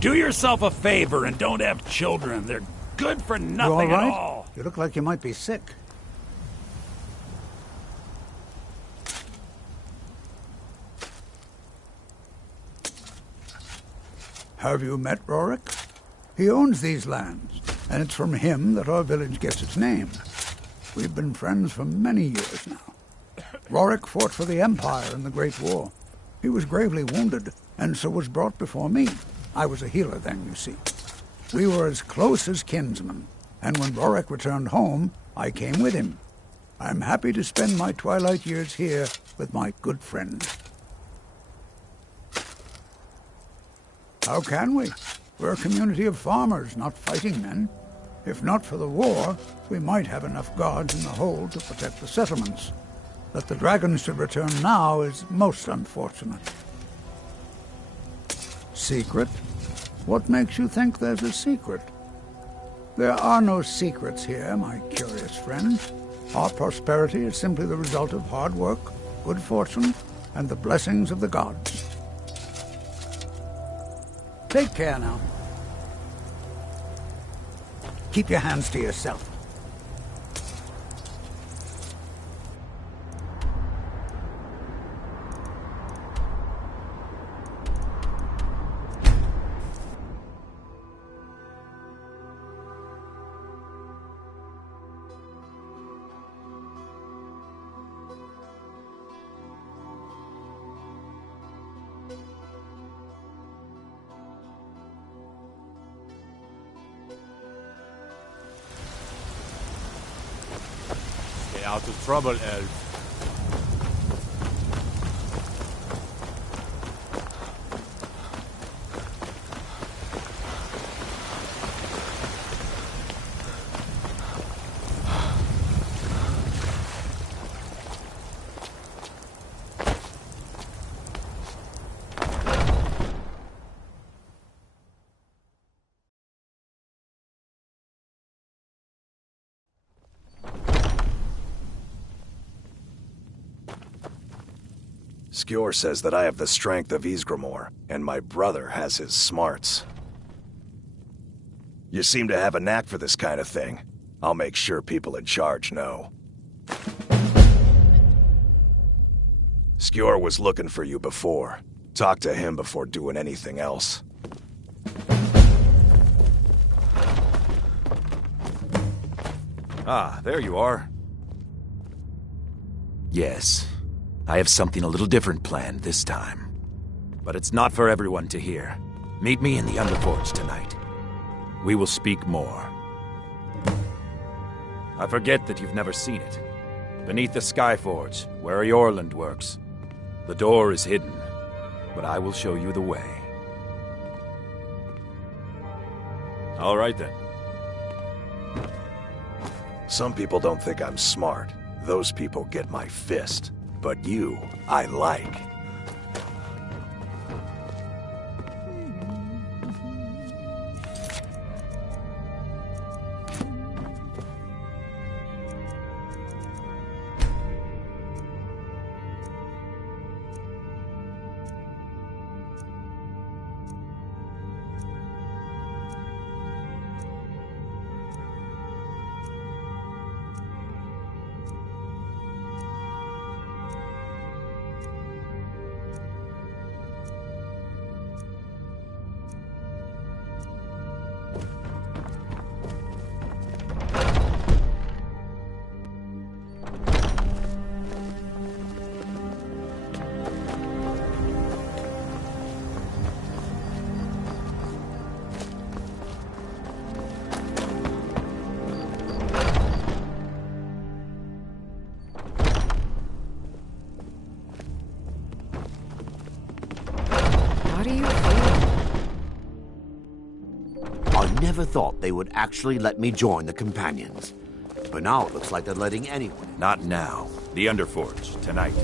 Do yourself a favor and don't have children. They're good for nothing You all right? at all. You look like you might be sick. Have you met Rorik? He owns these lands, and it's from him that our village gets its name. We've been friends for many years now. Rorik fought for the Empire in the Great War. He was gravely wounded, and so was brought before me. I was a healer then, you see. We were as close as kinsmen, and when Rorik returned home, I came with him. I'm happy to spend my twilight years here with my good friend. How can we? We're a community of farmers, not fighting men. If not for the war, we might have enough guards in the hold to protect the settlements. That the dragons should return now is most unfortunate. Secret? What makes you think there's a secret? There are no secrets here, my curious friend. Our prosperity is simply the result of hard work, good fortune, and the blessings of the gods. Take care now. Keep your hands to yourself. Stay out of trouble, elf. Skjor says that I have the strength of Ysgramor, and my brother has his smarts. You seem to have a knack for this kind of thing. I'll make sure people in charge know. Skjor was looking for you before. Talk to him before doing anything else. Ah, there you are. Yes. I have something a little different planned this time. But it's not for everyone to hear. Meet me in the Underforge tonight. We will speak more. I forget that you've never seen it. Beneath the Skyforge, where Eorland works. The door is hidden, but I will show you the way. All right then. Some people don't think I'm smart. Those people get my fist. But you, I like. How do you feel? I never thought they would actually let me join the Companions. But now it looks like they're letting anyone. Not now. The Underforge, tonight.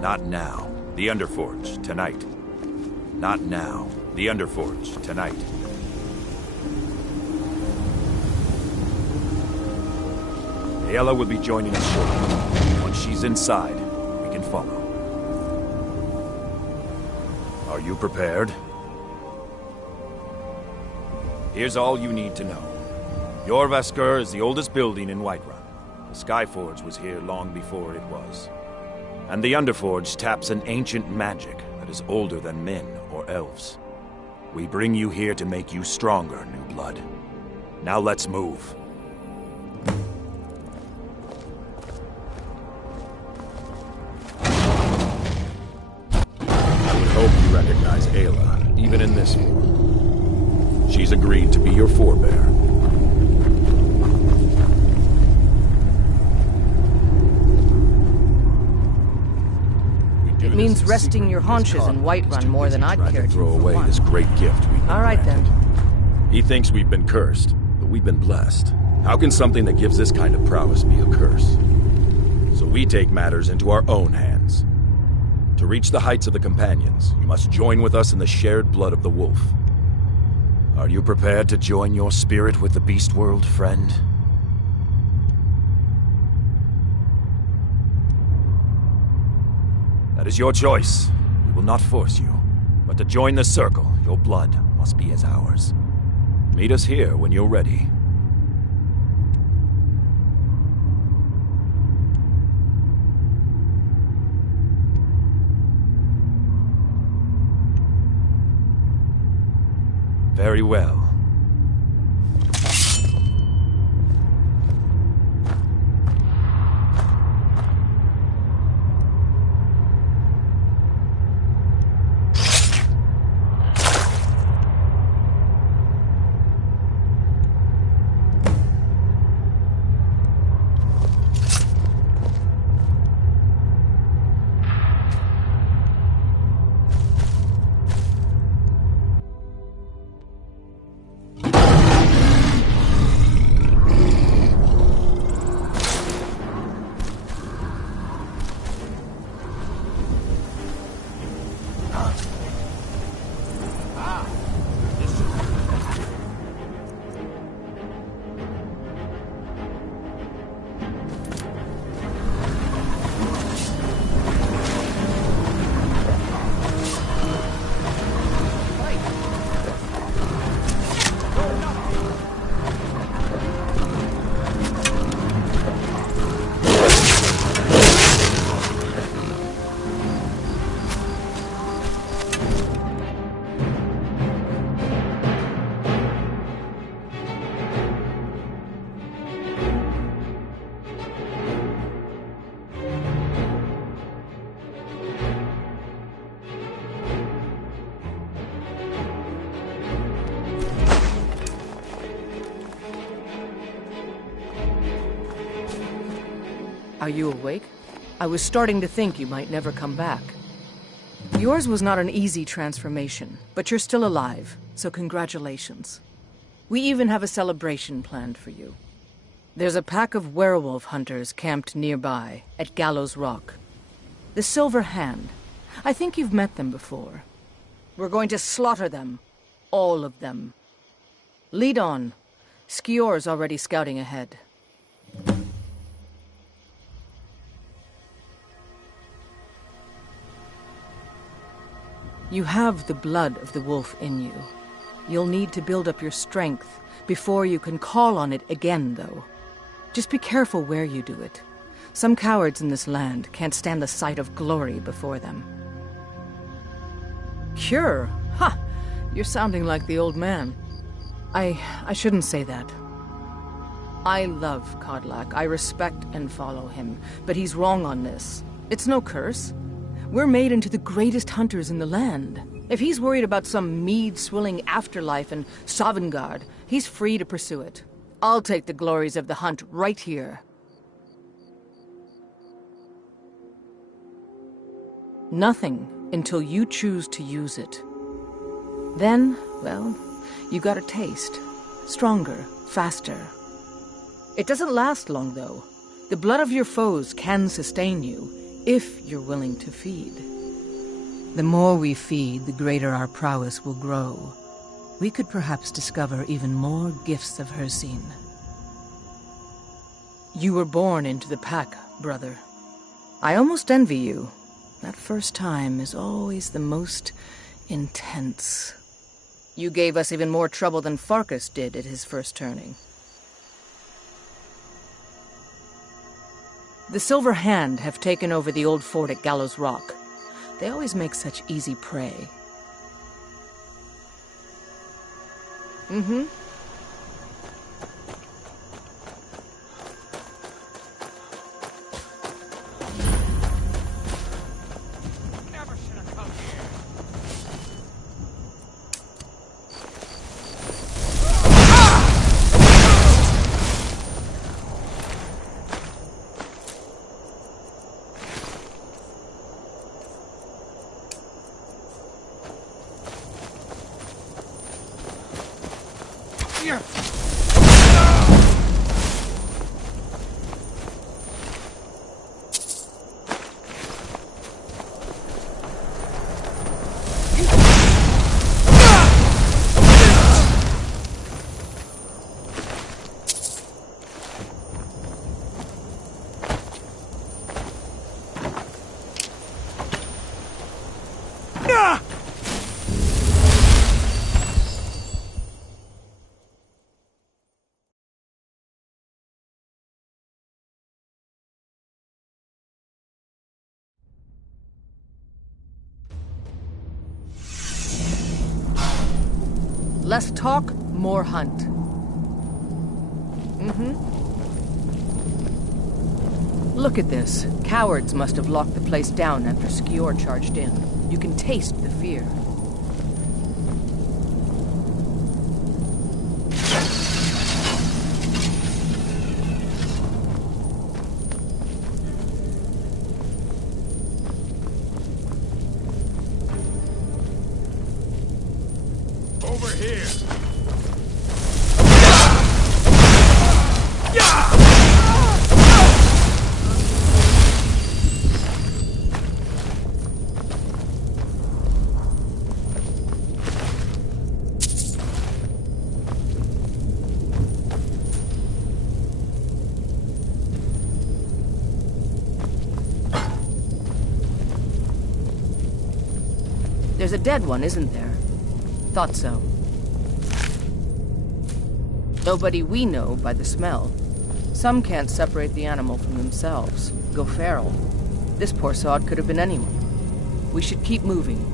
Not now. The Underforge, tonight. Not now. The Underforge, tonight. Ayla will be joining us shortly. Once she's inside, we can follow. Are you prepared? Here's all you need to know. Jorvaskr is the oldest building in Whiterun. The Skyforge was here long before it was. And the Underforge taps an ancient magic that is older than men or elves. We bring you here to make you stronger, new blood. Now let's move. I would hope you recognize Ayla, even in this form. She's agreed to be your forebear. It means resting your haunches in Whiterun more than I'd care to. Throw away this great gift we All right then. He thinks we've been cursed, but we've been blessed. How can something that gives this kind of prowess be a curse? So we take matters into our own hands. To reach the heights of the Companions, you must join with us in the shared blood of the wolf. Are you prepared to join your spirit with the beast world, friend? That is your choice. We will not force you. But to join the circle, your blood must be as ours. Meet us here when you're ready. Very well. Are you awake? I was starting to think you might never come back. Yours was not an easy transformation, but you're still alive, so congratulations. We even have a celebration planned for you. There's a pack of werewolf hunters camped nearby, at Gallows Rock. The Silver Hand. I think you've met them before. We're going to slaughter them. All of them. Lead on. Skjor's already scouting ahead. You have the blood of the wolf in you. You'll need to build up your strength before you can call on it again, though. Just be careful where you do it. Some cowards in this land can't stand the sight of glory before them. Cure? Ha! You're sounding like the old man. I shouldn't say that. I love Kodlak. I respect and follow him. But he's wrong on this. It's no curse. We're made into the greatest hunters in the land. If he's worried about some mead-swilling afterlife in Sovngarde, he's free to pursue it. I'll take the glories of the hunt right here. Nothing until you choose to use it. Then, well, you got a taste. Stronger, faster. It doesn't last long, though. The blood of your foes can sustain you, if you're willing to feed. The more we feed, the greater our prowess will grow. We could perhaps discover even more gifts of Hircine. You were born into the pack, brother. I almost envy you. That first time is always the most intense. You gave us even more trouble than Farkas did at his first turning. The Silver Hand have taken over the old fort at Gallows Rock. They always make such easy prey. Mm-hmm. Less talk, more hunt. Mm-hmm. Look at this. Cowards must have locked the place down after Skjor charged in. You can taste the fear. Over here. There's a dead one, isn't there? Thought so. Nobody we know by the smell. Some can't separate the animal from themselves. Go feral. This poor sod could have been anyone. We should keep moving.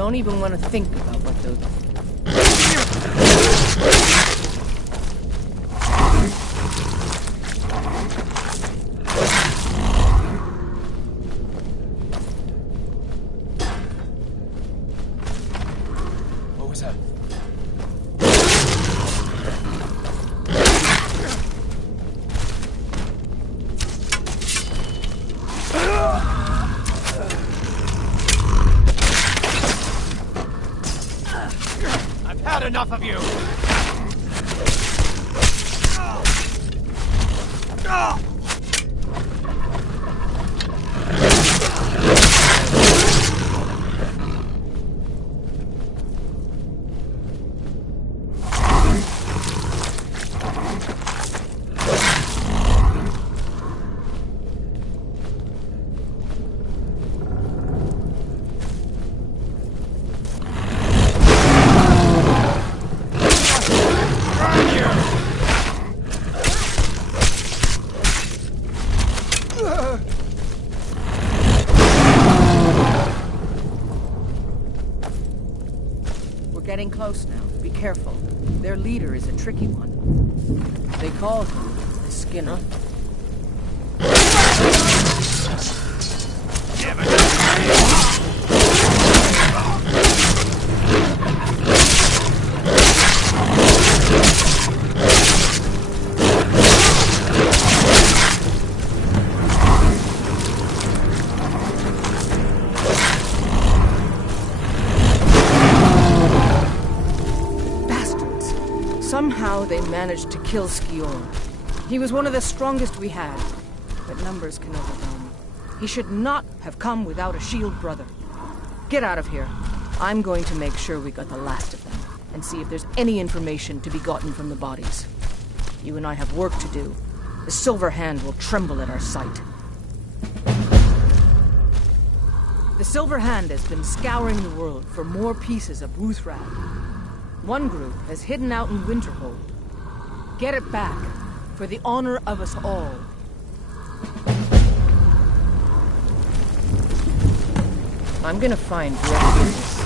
Don't even want to think about what those... What was that? I've had enough of you! We're getting close now. Be careful. Their leader is a tricky one. They call him the Skinner. Somehow they managed to kill Skior. He was one of the strongest we had, but numbers can overwhelm. He should not have come without a shield brother. Get out of here. I'm going to make sure we got the last of them, and see if there's any information to be gotten from the bodies. You and I have work to do. The Silver Hand will tremble at our sight. The Silver Hand has been scouring the world for more pieces of Wuthrad. One group has hidden out in Winterhold. Get it back, for the honor of us all. I'm gonna find whoever did this.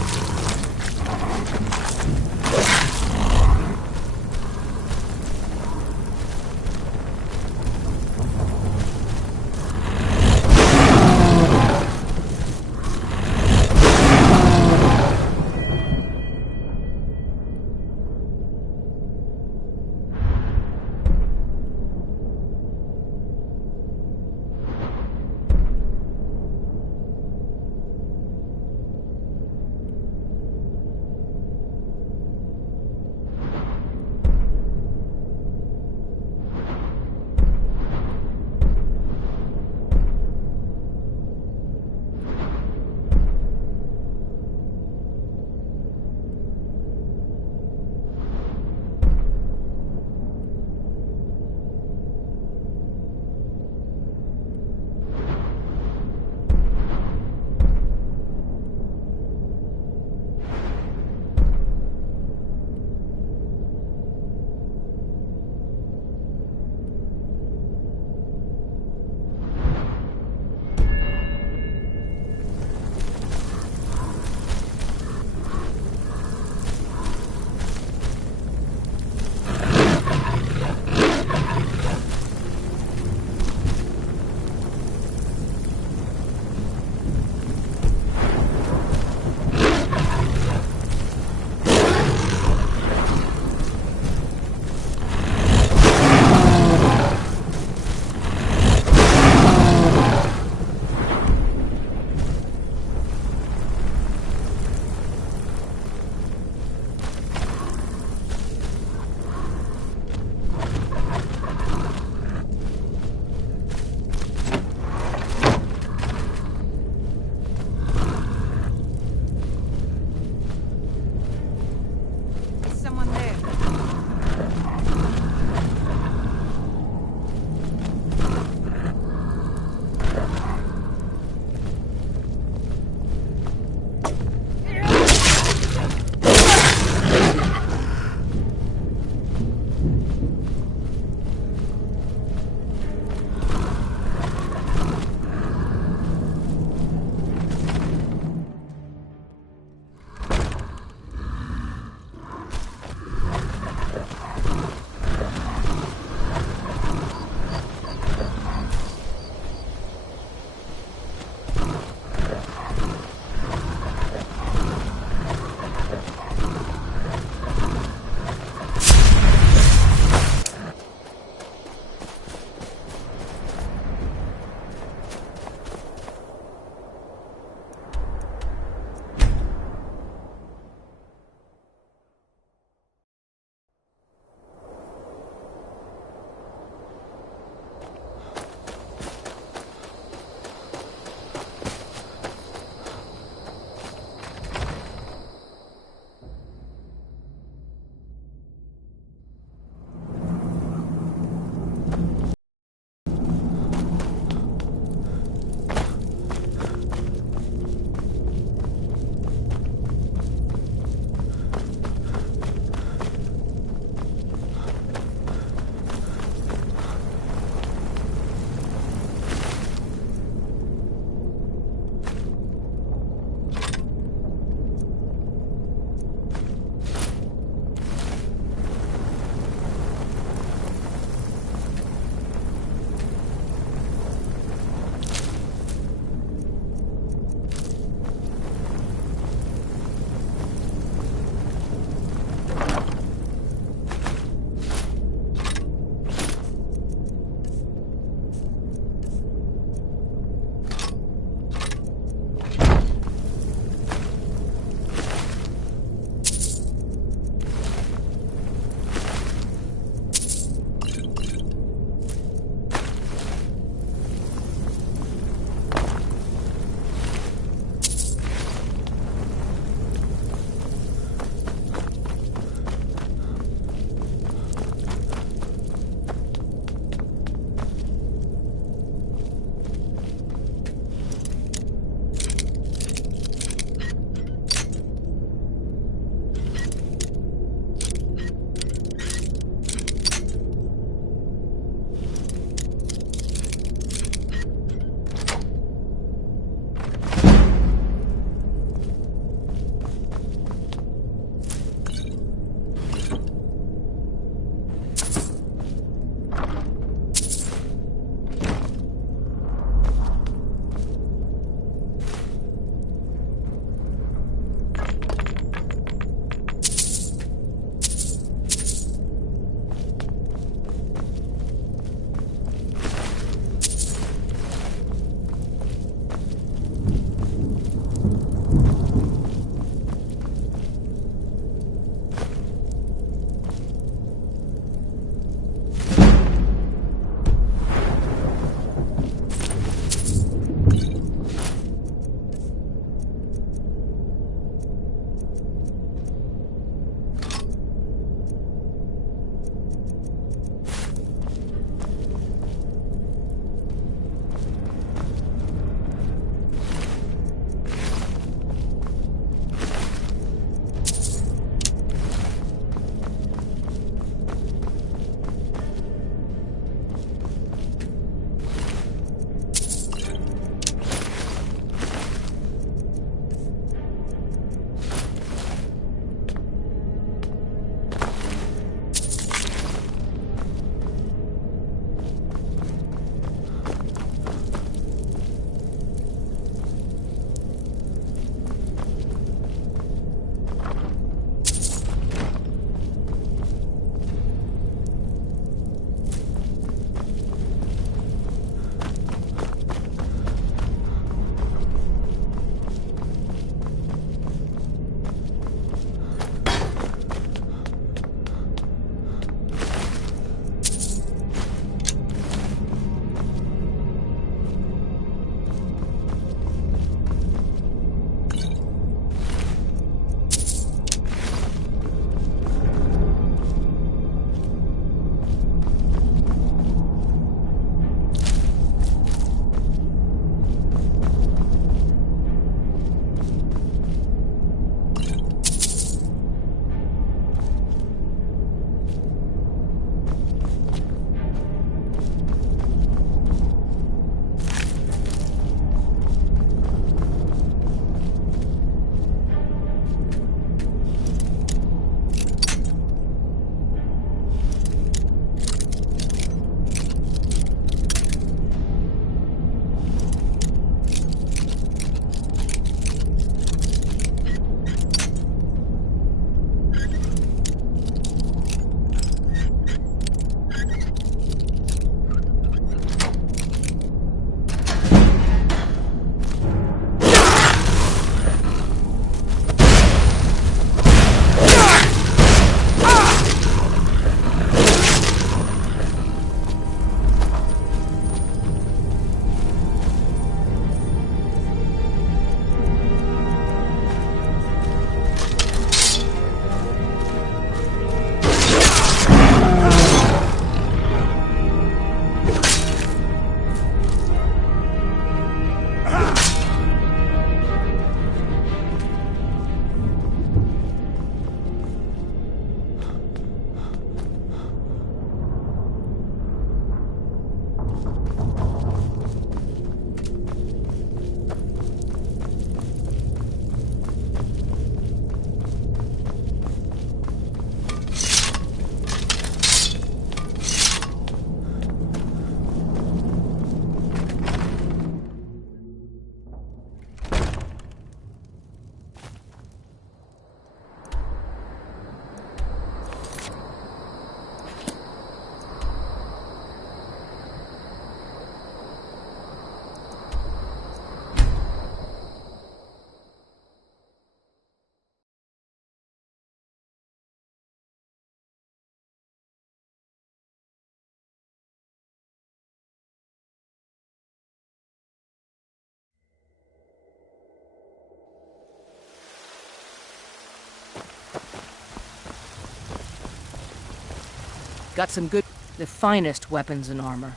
Got some good, the finest weapons and armor.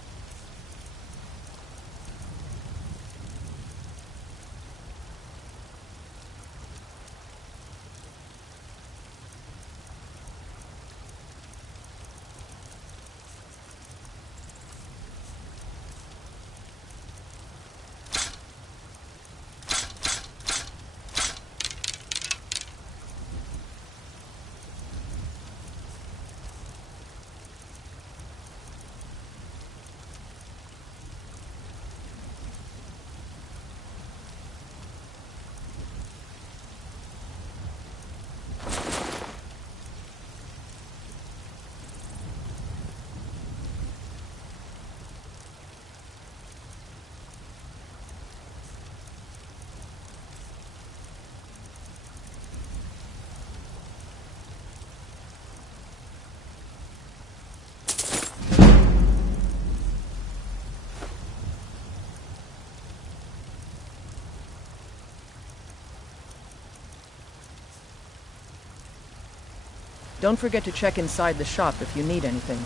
Don't forget to check inside the shop if you need anything.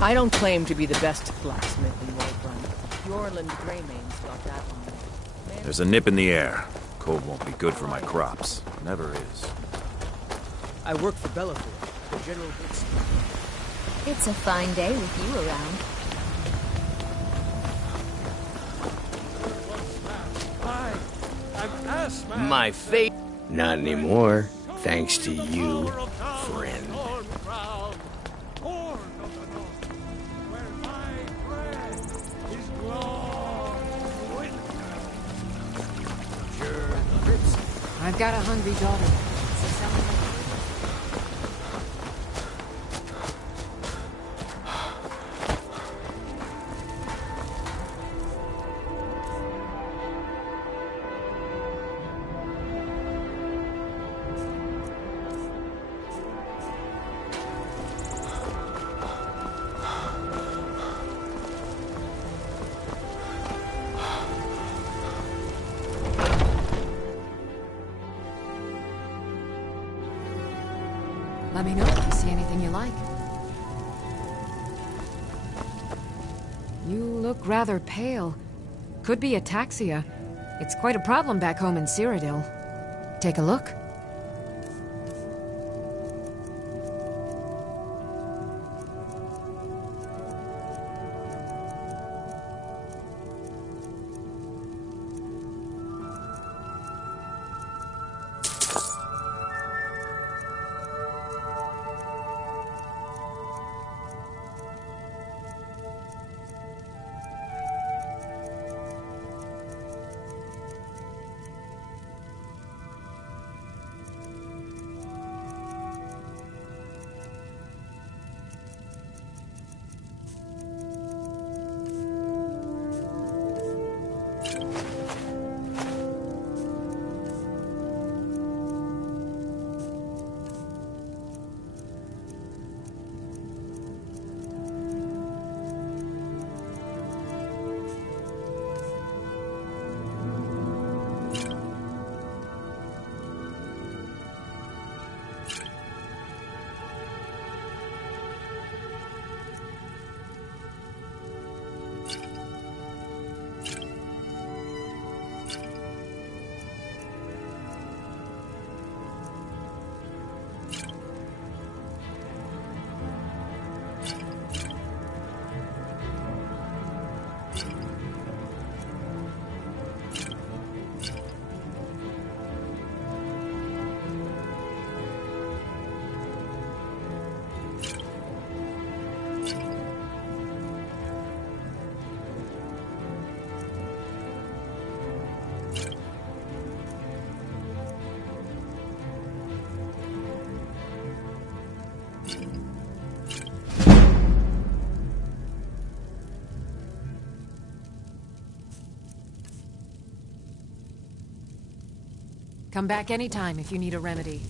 I don't claim to be the best blacksmith in Whiterun. Yorland Greymane's got that on. There's a nip in the air. Cold won't be good for my crops. Never is. I work for Bellathor, the General Boots. It's a fine day with you around. My fate. Not anymore, thanks to you, friend. I've got a hungry daughter. So someone let me know if you see anything you like. You look rather pale. Could be ataxia. It's quite a problem back home in Cyrodiil. Take a look. Come back anytime if you need a remedy.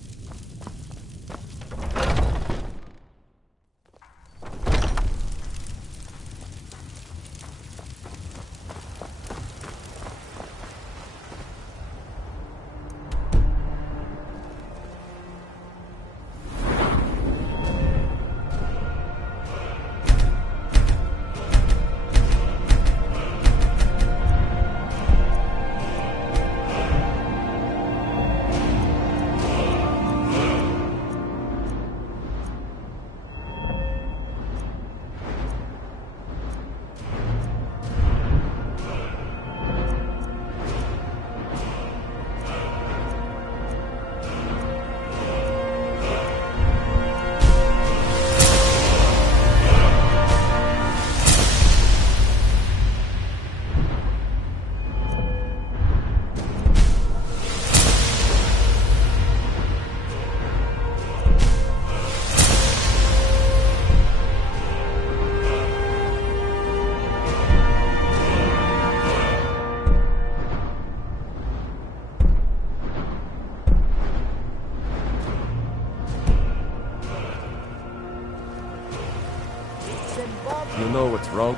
You know what's wrong?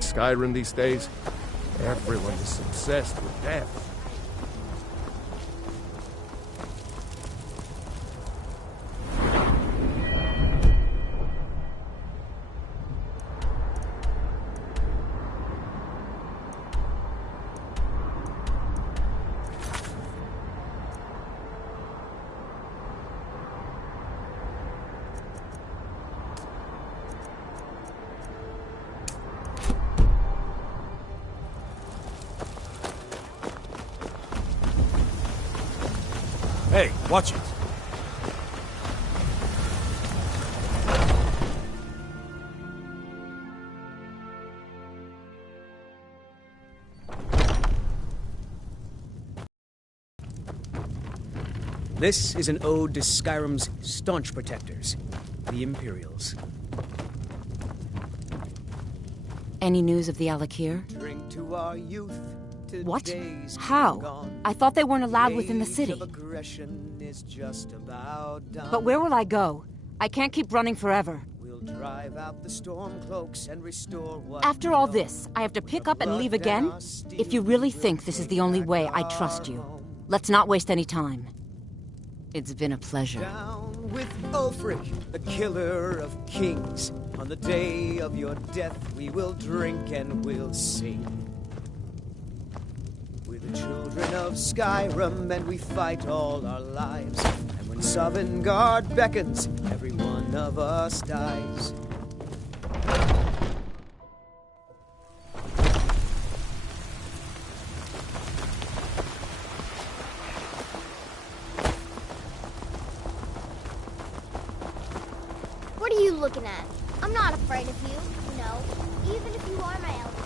Skyrim these days, everyone is obsessed with death. Hey, watch it. This is an ode to Skyrim's staunch protectors, the Imperials. Any news of the Alakir? Drink to our youth. What? How? I thought they weren't allowed within the city. But where will I go? I can't keep running forever. We'll drive out the storm cloaks and restore what After all this, I have to pick up and leave again? If you really think this is the only way, I trust you. Let's not waste any time. It's been a pleasure. Down with Ulfric, the killer of kings. On the day of your death, we will drink and we'll sing. We're the children of Skyrim, and we fight all our lives. And when Sovngarde beckons, every one of us dies. What are you looking at? I'm not afraid of you, no, even if you are my elder.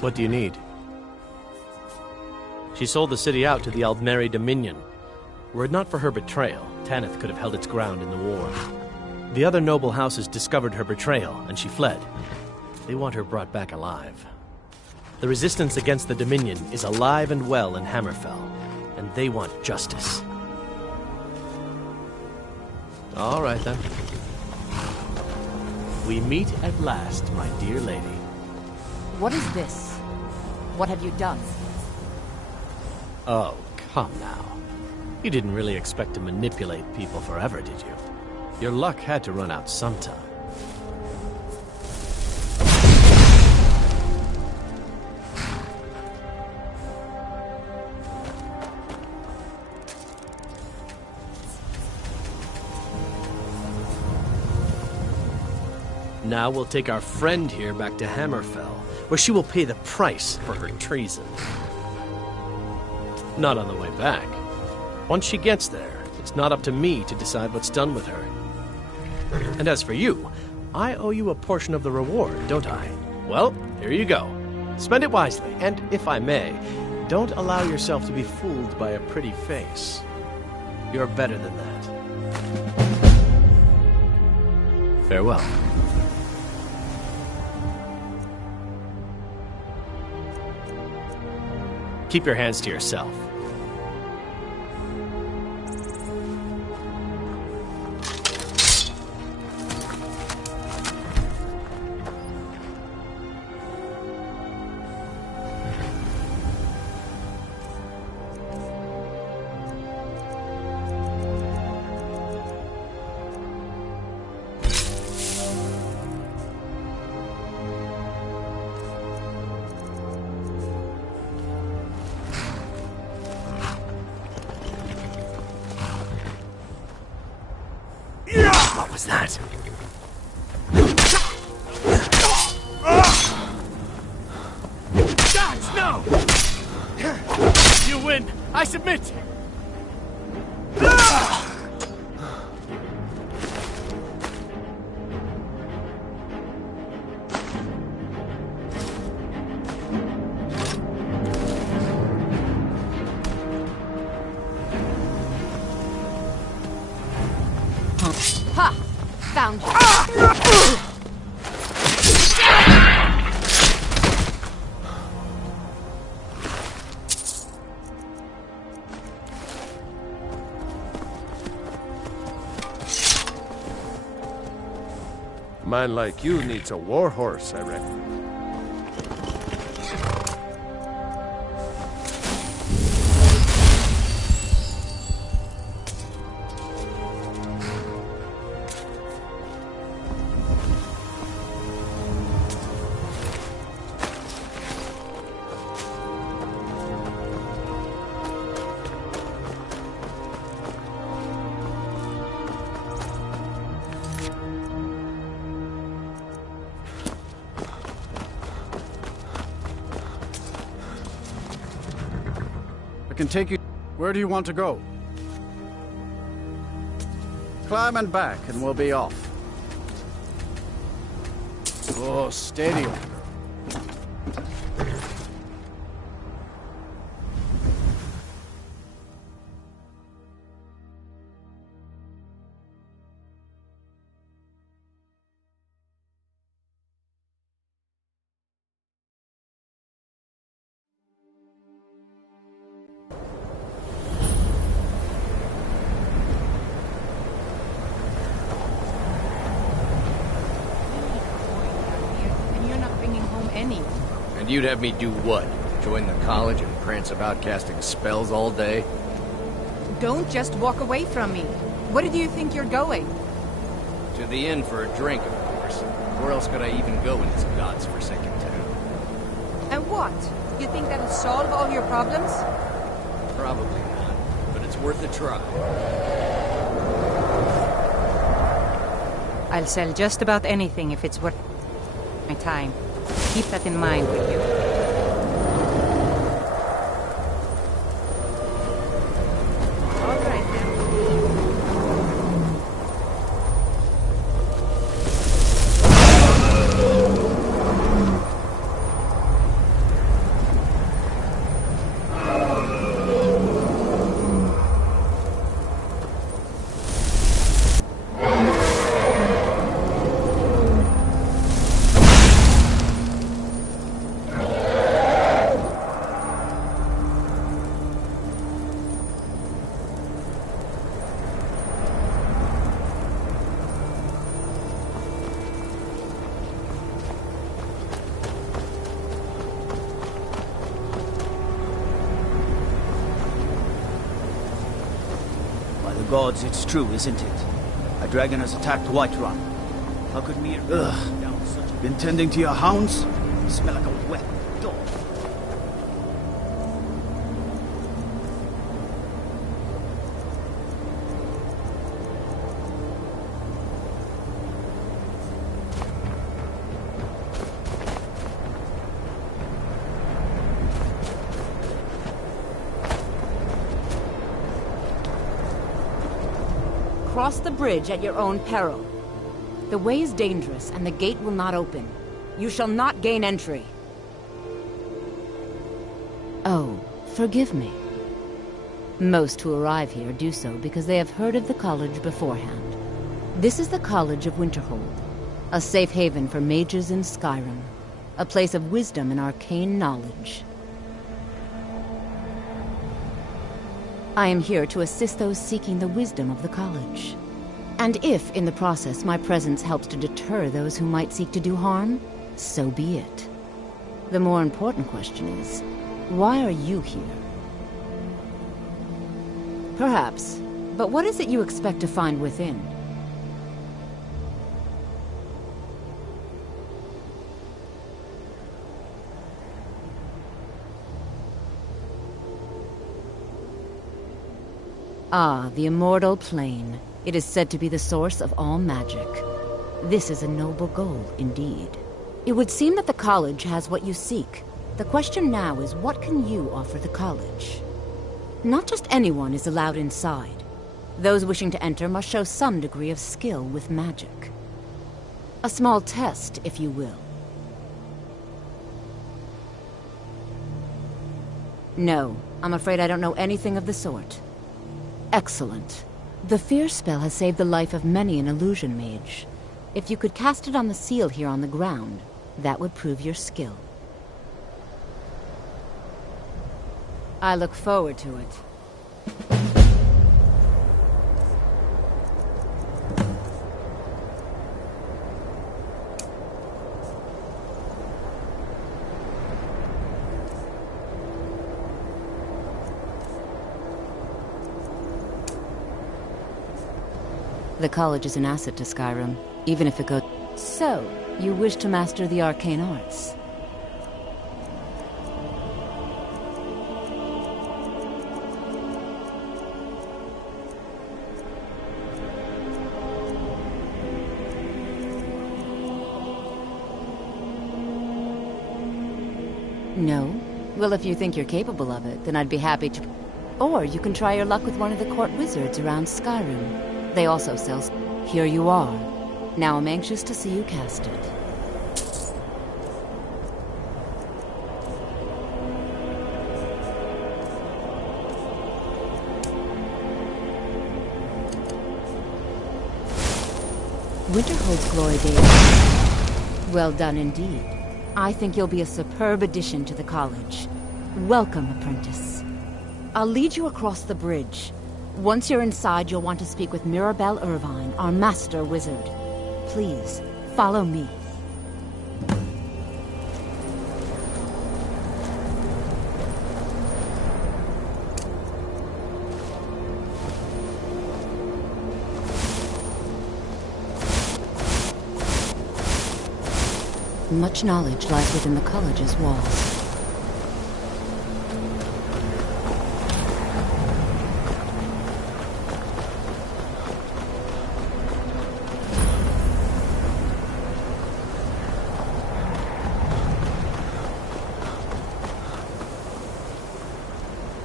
What do you need? She sold the city out to the Aldmeri Dominion. Were it not for her betrayal, Tanith could have held its ground in the war. The other noble houses discovered her betrayal, and she fled. They want her brought back alive. The resistance against the Dominion is alive and well in Hammerfell, and they want justice. All right, then. We meet at last, my dear lady. What is this? What have you done? Oh, come now. You didn't really expect to manipulate people forever, did you? Your luck had to run out sometime. Now we'll take our friend here back to Hammerfell, where she will pay the price for her treason. Not on the way back. Once she gets there, it's not up to me to decide what's done with her. And as for you, I owe you a portion of the reward, don't I? Well, here you go. Spend it wisely, and if I may, don't allow yourself to be fooled by a pretty face. You're better than that. Farewell. Keep your hands to yourself. What was that? Gods, no! You win. I submit. Ha! Found you. Man like you needs a war horse, I reckon. I can take you... Where do you want to go? Climb and back, and we'll be off. Oh, steady. And you'd have me do what? Join the college and prance about casting spells all day? Don't just walk away from me. Where do you think you're going? To the inn for a drink, of course. Where else could I even go in this god's-forsaken town? And what? You think that'll solve all your problems? Probably not, but it's worth a try. I'll sell just about anything if it's worth my time. Keep that in mind with you. All right, then. the gods, it's true, isn't it? A dragon has attacked Whiterun. How could Mir down such... Been tending to your hounds? You smell like a wet dog. Cross the bridge at your own peril. The way is dangerous, and the gate will not open. You shall not gain entry. Oh, forgive me. Most who arrive here do so because they have heard of the college beforehand. This is the College of Winterhold, a safe haven for mages in Skyrim, a place of wisdom and arcane knowledge. I am here to assist those seeking the wisdom of the college. And if, in the process, my presence helps to deter those who might seek to do harm, so be it. The more important question is, why are you here? Perhaps, but what is it you expect to find within? Ah, the immortal plane. It is said to be the source of all magic. This is a noble goal, indeed. It would seem that the college has what you seek. The question now is, what can you offer the college? Not just anyone is allowed inside. Those wishing to enter must show some degree of skill with magic. A small test, if you will. No, I'm afraid I don't know anything of the sort. Excellent. The fear spell has saved the life of many an illusion mage. If you could cast it on the seal here on the ground, that would prove your skill. I look forward to it. The college is an asset to Skyrim, even if it goes... So, you wish to master the arcane arts? No? Well, if you think you're capable of it, then I'd be happy to... Or you can try your luck with one of the court wizards around Skyrim. They also sell... Here you are. Now I'm anxious to see you cast it. Winterhold's glory days. Well done indeed. I think you'll be a superb addition to the college. Welcome, apprentice. I'll lead you across the bridge. Once you're inside, you'll want to speak with Mirabelle Irvine, our master wizard. Please, follow me. Much knowledge lies within the college's walls.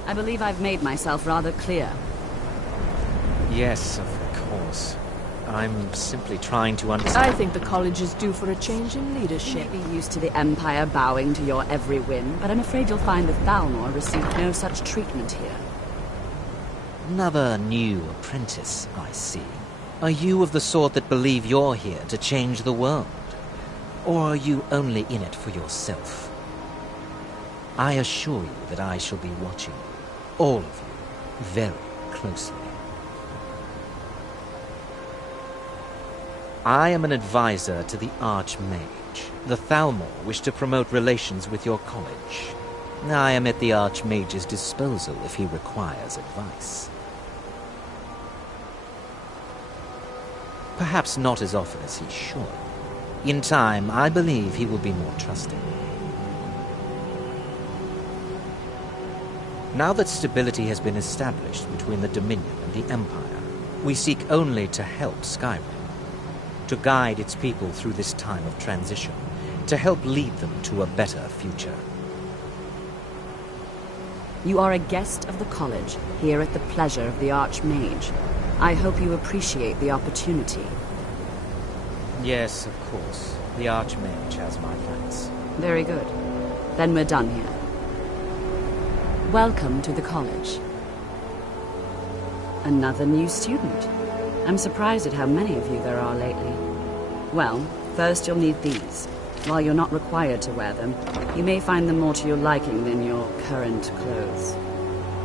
I believe I've made myself rather clear. Yes, of course. I'm simply trying to understand... I think the college is due for a change in leadership. You may be used to the Empire bowing to your every whim, but I'm afraid you'll find the Thalmor received no such treatment here. Another new apprentice, I see. Are you of the sort that believe you're here to change the world? Or are you only in it for yourself? I assure you that I shall be watching you, all of you, very closely. I am an advisor to the Archmage. The Thalmor wish to promote relations with your college. I am at the Archmage's disposal if he requires advice. Perhaps not as often as he should. In time, I believe he will be more trusting. Now that stability has been established between the Dominion and the Empire, we seek only to help Skyrim, to guide its people through this time of transition, to help lead them to a better future. You are a guest of the college, here at the pleasure of the Archmage. I hope you appreciate the opportunity. Yes, of course. The Archmage has my thanks. Very good. Then we're done here. Welcome to the college. Another new student. I'm surprised at how many of you there are lately. Well, first you'll need these. While you're not required to wear them, you may find them more to your liking than your current clothes.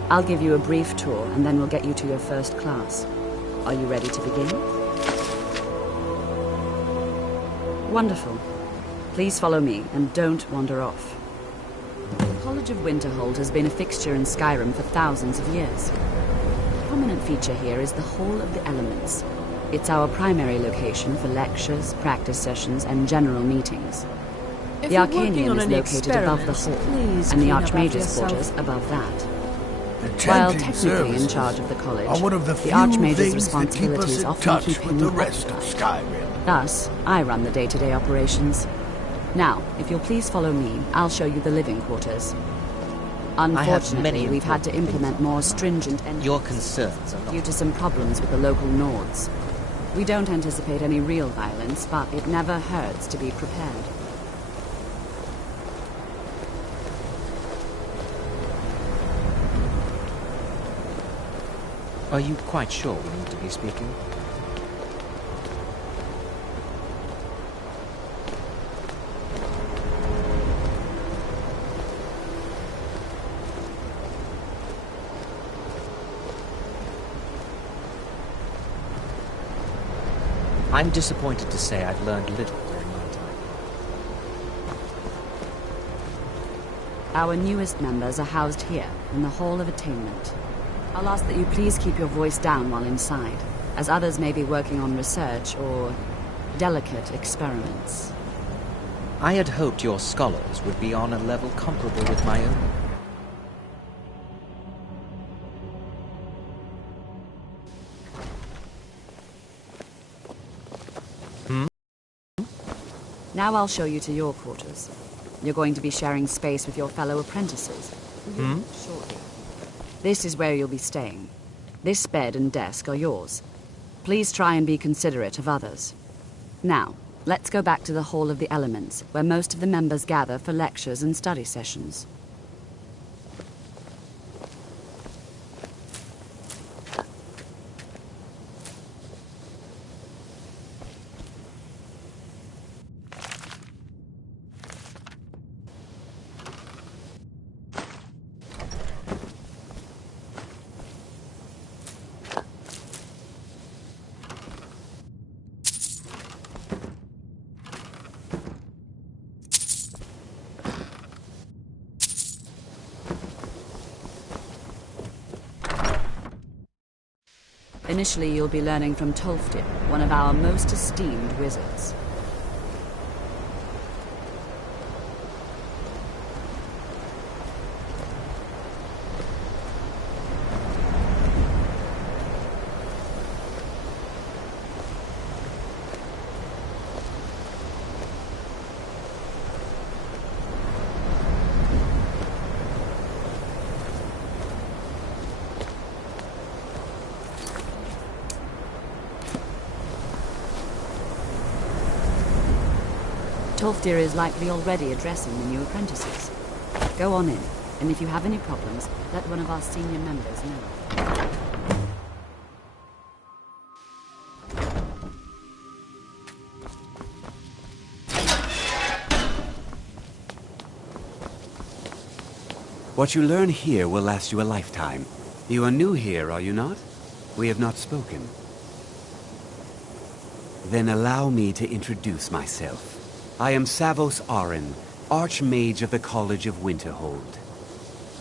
I'll give you a brief tour, and then we'll get you to your first class. Are you ready to begin? Wonderful. Please follow me, and don't wander off. The College of Winterhold has been a fixture in Skyrim for thousands of years. A prominent feature here is the Hall of the Elements. It's our primary location for lectures, practice sessions, and general meetings. If The you're working Arcanium on is any located above the experiments, hall, please and the clean up after Archmage's yourself. quarters above that. The While chanting technically in services charge of the college, are one of the the few Archmage's things that keep us responsibilities in often touch keep with him the rest of occupied. Skyrim. Thus, I run the day-to-day operations. Now, if you'll please follow me, I'll show you the living quarters. Unfortunately, we've had to implement more stringent Your concerns are not... due to some problems with the local Nords. We don't anticipate any real violence, but it never hurts to be prepared. Are you quite sure we need to be speaking? I'm disappointed to say I've learned little during my time. Our newest members are housed here, in the Hall of Attainment. I'll ask that you please keep your voice down while inside, as others may be working on research or delicate experiments. I had hoped your scholars would be on a level comparable with my own. Now I'll show you to your quarters. You're going to be sharing space with your fellow apprentices. Shortly. This is where you'll be staying. This bed and desk are yours. Please try and be considerate of others. Now, let's go back to the Hall of the Elements, where most of the members gather for lectures and study sessions. Initially, you'll be learning from Tolfdir, one of our most esteemed wizards. Tolfdir is likely already addressing the new apprentices. Go on in, and if you have any problems, let one of our senior members know. What you learn here will last you a lifetime. You are new here, are you not? We have not spoken. Then allow me to introduce myself. I am Savos Arin, Archmage of the College of Winterhold.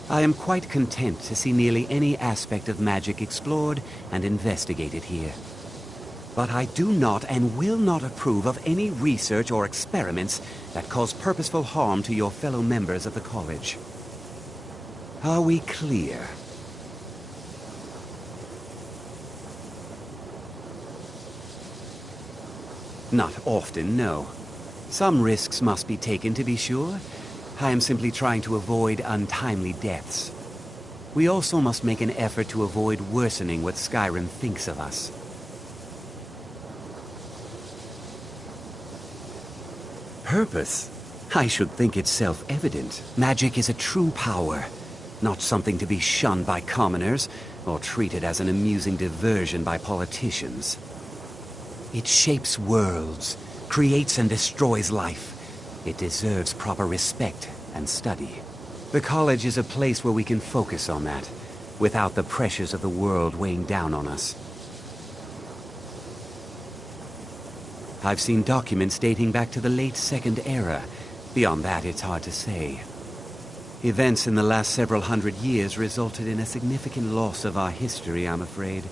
I am quite content to see nearly any aspect of magic explored and investigated here. But I do not and will not approve of any research or experiments that cause purposeful harm to your fellow members of the college. Are we clear? Not often, no. Some risks must be taken, to be sure. I am simply trying to avoid untimely deaths. We also must make an effort to avoid worsening what Skyrim thinks of us. Purpose? I should think it's self-evident. Magic is a true power, not something to be shunned by commoners or treated as an amusing diversion by politicians. It shapes worlds, creates and destroys life. It deserves proper respect and study. The college is a place where we can focus on that, without the pressures of the world weighing down on us. I've seen documents dating back to the late Second Era. Beyond that, it's hard to say. Events in the last several hundred years resulted in a significant loss of our history, I'm afraid.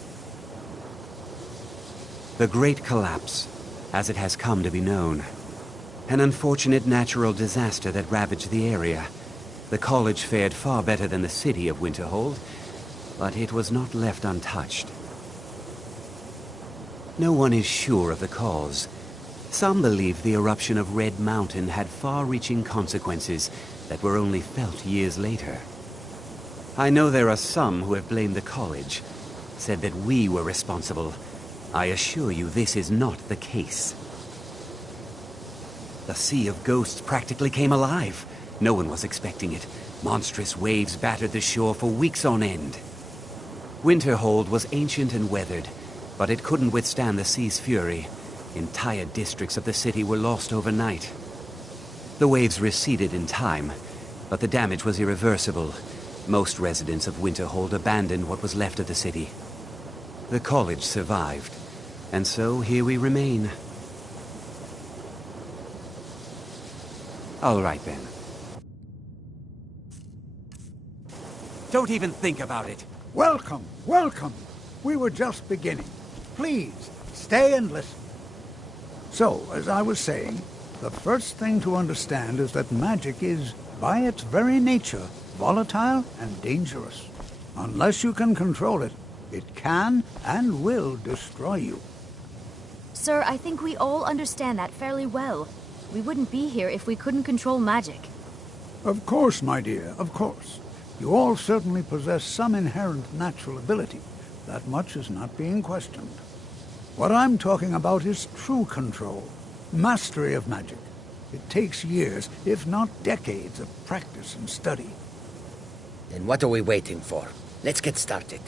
The Great Collapse, as it has come to be known. An unfortunate natural disaster that ravaged the area. The college fared far better than the city of Winterhold, but it was not left untouched. No one is sure of the cause. Some believe the eruption of Red Mountain had far-reaching consequences that were only felt years later. I know there are some who have blamed the college, said that we were responsible. I assure you this is not the case. The Sea of Ghosts practically came alive. No one was expecting it. Monstrous waves battered the shore for weeks on end. Winterhold was ancient and weathered, but it couldn't withstand the sea's fury. Entire districts of the city were lost overnight. The waves receded in time, but the damage was irreversible. Most residents of Winterhold abandoned what was left of the city. The college survived, and so here we remain. All right, then. Don't even think about it. Welcome, welcome. We were just beginning. Please, stay and listen. So, as I was saying, the first thing to understand is that magic is, by its very nature, volatile and dangerous. Unless you can control it, it can and will destroy you. Sir, I think we all understand that fairly well. We wouldn't be here if we couldn't control magic. Of course, my dear, of course. You all certainly possess some inherent natural ability. That much is not being questioned. What I'm talking about is true control, mastery of magic. It takes years, if not decades, of practice and study. Then what are we waiting for? Let's get started.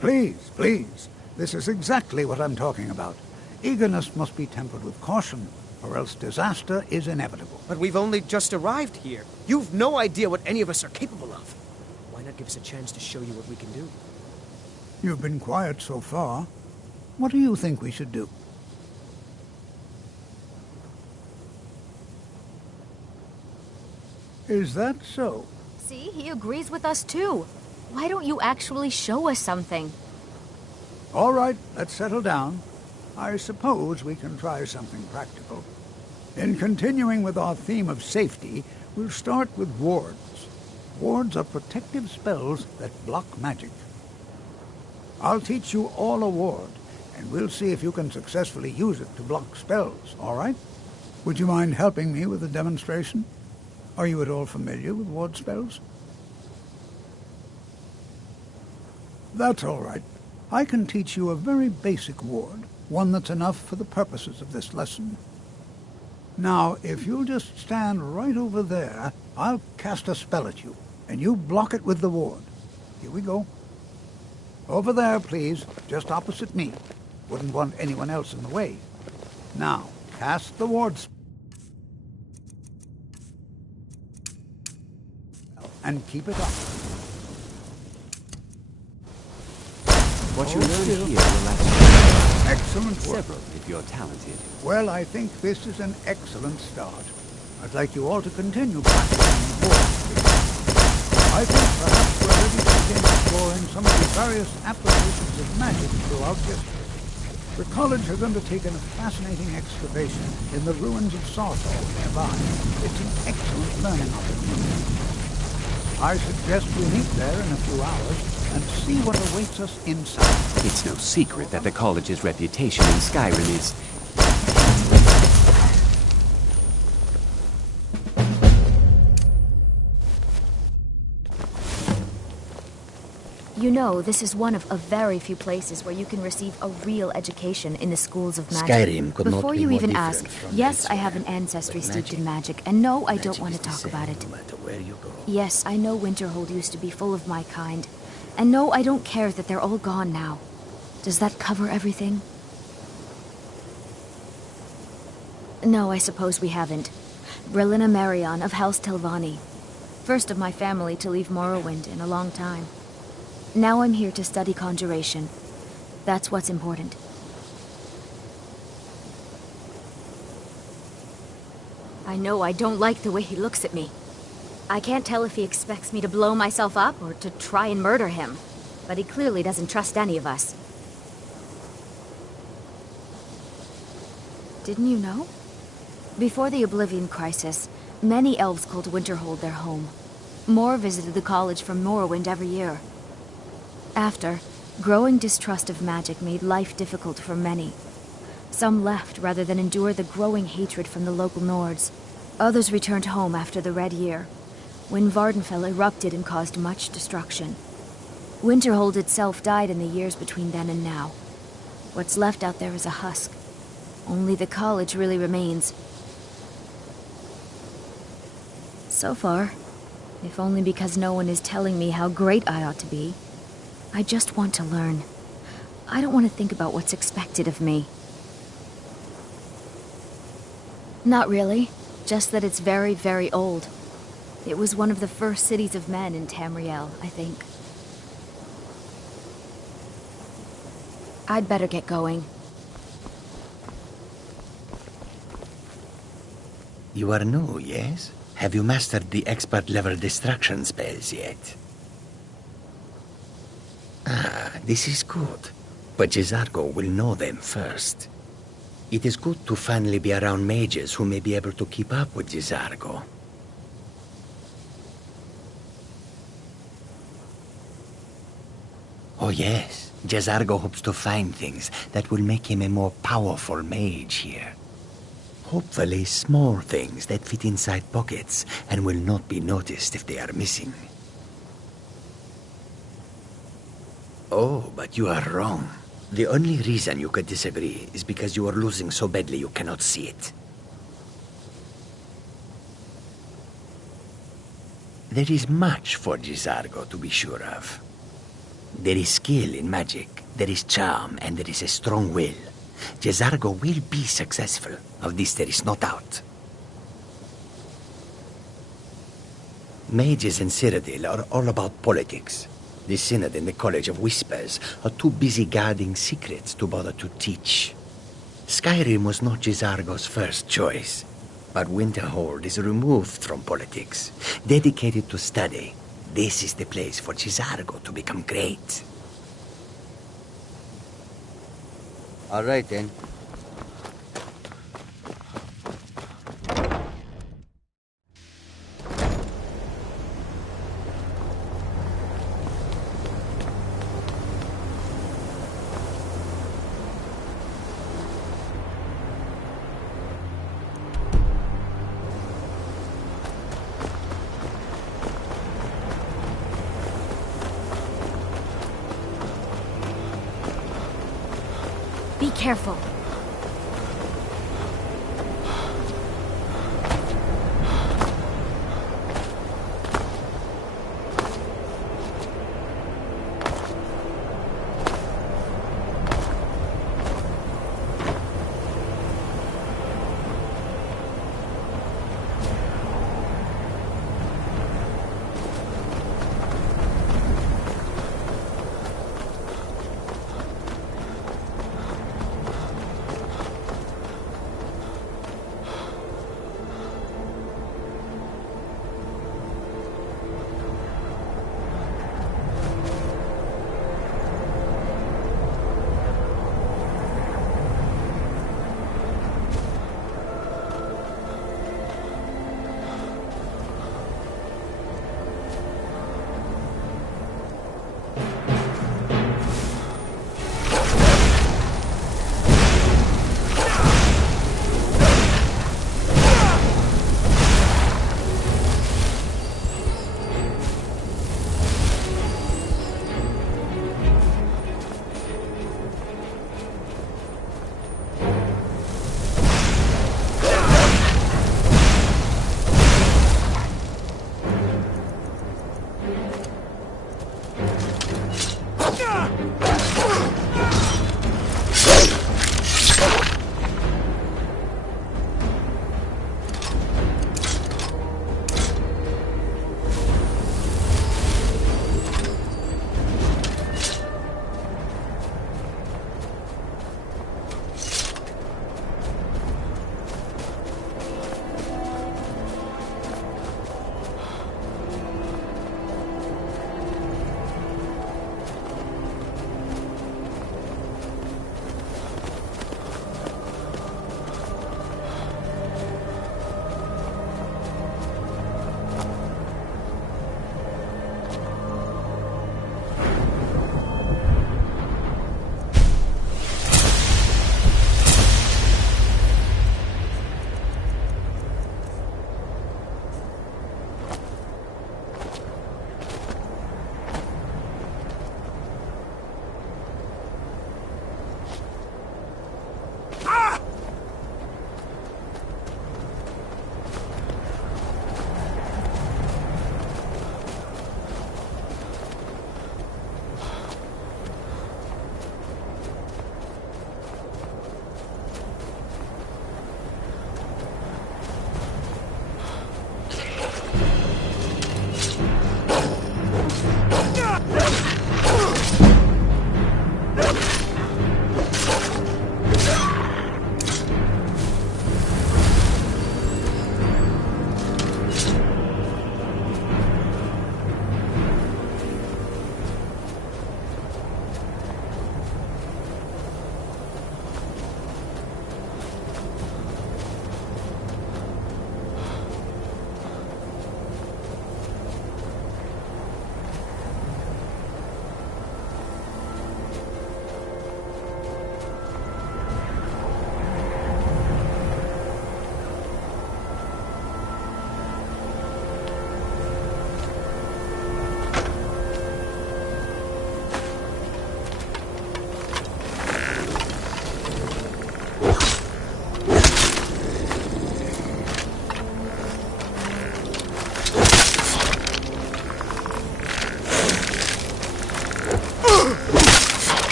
Please, please. This is exactly what I'm talking about. Eagerness must be tempered with caution, or else disaster is inevitable. But we've only just arrived here. You've no idea what any of us are capable of. Why not give us a chance to show you what we can do? You've been quiet so far. What do you think we should do? Is that so? See, he agrees with us too. Why don't you actually show us something? All right, let's settle down. I suppose we can try something practical. In continuing with our theme of safety, we'll start with wards. Wards are protective spells that block magic. I'll teach you all a ward, and we'll see if you can successfully use it to block spells, all right? Would you mind helping me with the demonstration? Are you at all familiar with ward spells? That's all right. I can teach you a very basic ward, one that's enough for the purposes of this lesson. Now, if you'll just stand right over there, I'll cast a spell at you, and you block it with the ward. Here we go. Over there, please, just opposite me. Wouldn't want anyone else in the way. Now, cast the ward spell. And keep it up. What you learn here will last excellent work. several if you're talented. Well, I think this is an excellent start. I'd like you all to continue practicing the ward. I think perhaps we're ready to begin exploring some of the various applications of magic throughout history. The college has undertaken a fascinating excavation in the ruins of Sarthal nearby. It's an excellent learning opportunity. I suggest we meet there in a few hours and see what awaits us inside. It's no secret that the college's reputation in Skyrim is... You know, this is one of a very few places where you can receive a real education in the schools of magic. Skyrim could not Before be you more even different ask, from yes, I elsewhere. have an ancestry But steeped magic- in magic, and no, I don't magic want is to the talk same about it. no matter where you go. Yes, I know Winterhold used to be full of my kind, and no, I don't care that they're all gone now. Does that cover everything? No, I suppose we haven't. Brillina Marion of House Telvanni. First of my family to leave Morrowind in a long time. Now I'm here to study conjuration. That's what's important. I know I don't like the way he looks at me. I can't tell if he expects me to blow myself up or to try and murder him. But he clearly doesn't trust any of us. Didn't you know? Before the Oblivion Crisis, many elves called Winterhold their home. More visited the college from Morrowind every year. After, growing distrust of magic made life difficult for many. Some left rather than endure the growing hatred from the local Nords. Others returned home after the Red Year, when Vardenfell erupted and caused much destruction. Winterhold itself died in the years between then and now. What's left out there is a husk. Only the college really remains. So far, if only because no one is telling me how great I ought to be, I just want to learn. I don't want to think about what's expected of me. Not really, just that it's very, very old. It was one of the first cities of men in Tamriel, I think. I'd better get going. You are new, yes? Have you mastered the expert-level distraction spells yet? Ah, this is good. But Jizargo will know them first. It is good to finally be around mages who may be able to keep up with Jizargo. Oh yes, Jizargo hopes to find things that will make him a more powerful mage here. Hopefully small things that fit inside pockets and will not be noticed if they are missing. Oh, but you are wrong. The only reason you could disagree is because you are losing so badly you cannot see it. There is much for Jizargo to be sure of. There is skill in magic, there is charm, and there is a strong will. Jizargo will be successful. Of this there is no doubt. Mages in Cyrodiil are all about politics. The Synod and the College of Whispers are too busy guarding secrets to bother to teach. Skyrim was not Jizargo's first choice, but Winterhold is removed from politics, dedicated to study. This is the place for Jizargo to become great. All right, then. Be careful.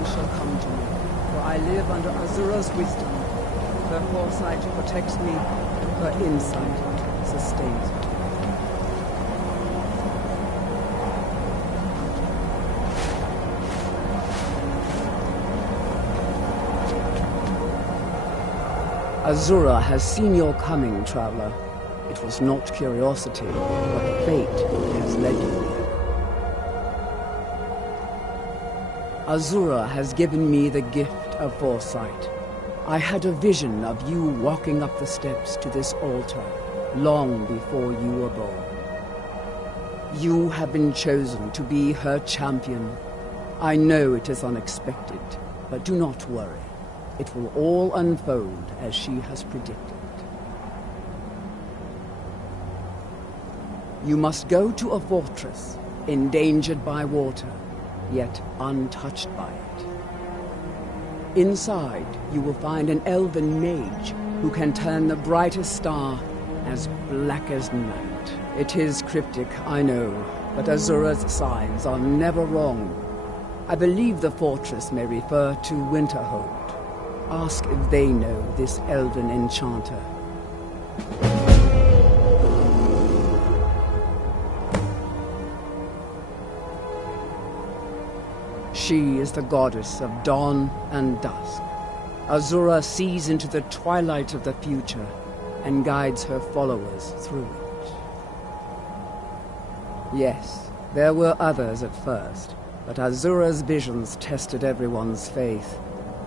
nothing shall come to me, for I live under Azura's wisdom. Her foresight protects me, her insight sustains me. Azura has seen your coming, traveler. It was not curiosity, but fate that has led you here. Azura has given me the gift of foresight. I had a vision of you walking up the steps to this altar long before you were born. You have been chosen to be her champion. I know it is unexpected, but do not worry. It will all unfold as she has predicted. You must go to a fortress, endangered by water, yet untouched by it. Inside, you will find an elven mage who can turn the brightest star as black as night. It is cryptic, I know, but Azura's signs are never wrong. I believe the fortress may refer to Winterhold. Ask if they know this elven enchanter. She is the goddess of dawn and dusk. Azura sees into the twilight of the future and guides her followers through it. Yes, there were others at first, but Azura's visions tested everyone's faith.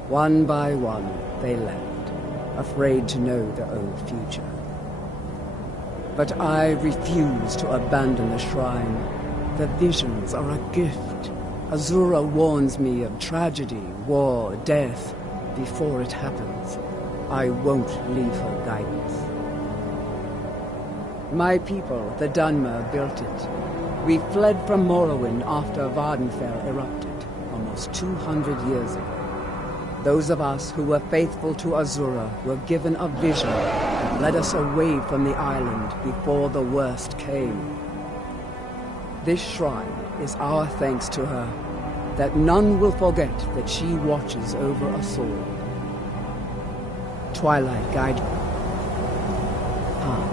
One by one, they left, afraid to know their own future. But I refuse to abandon the shrine. The visions are a gift. Azura warns me of tragedy, war, death. Before it happens, I won't leave her guidance. My people, the Dunmer, built it. We fled from Morrowind after Vardenfell erupted, almost 200 years ago. Those of us who were faithful to Azura were given a vision that led us away from the island before the worst came. This shrine is our thanks to her, that none will forget that she watches over us all. Twilight guide. Ah.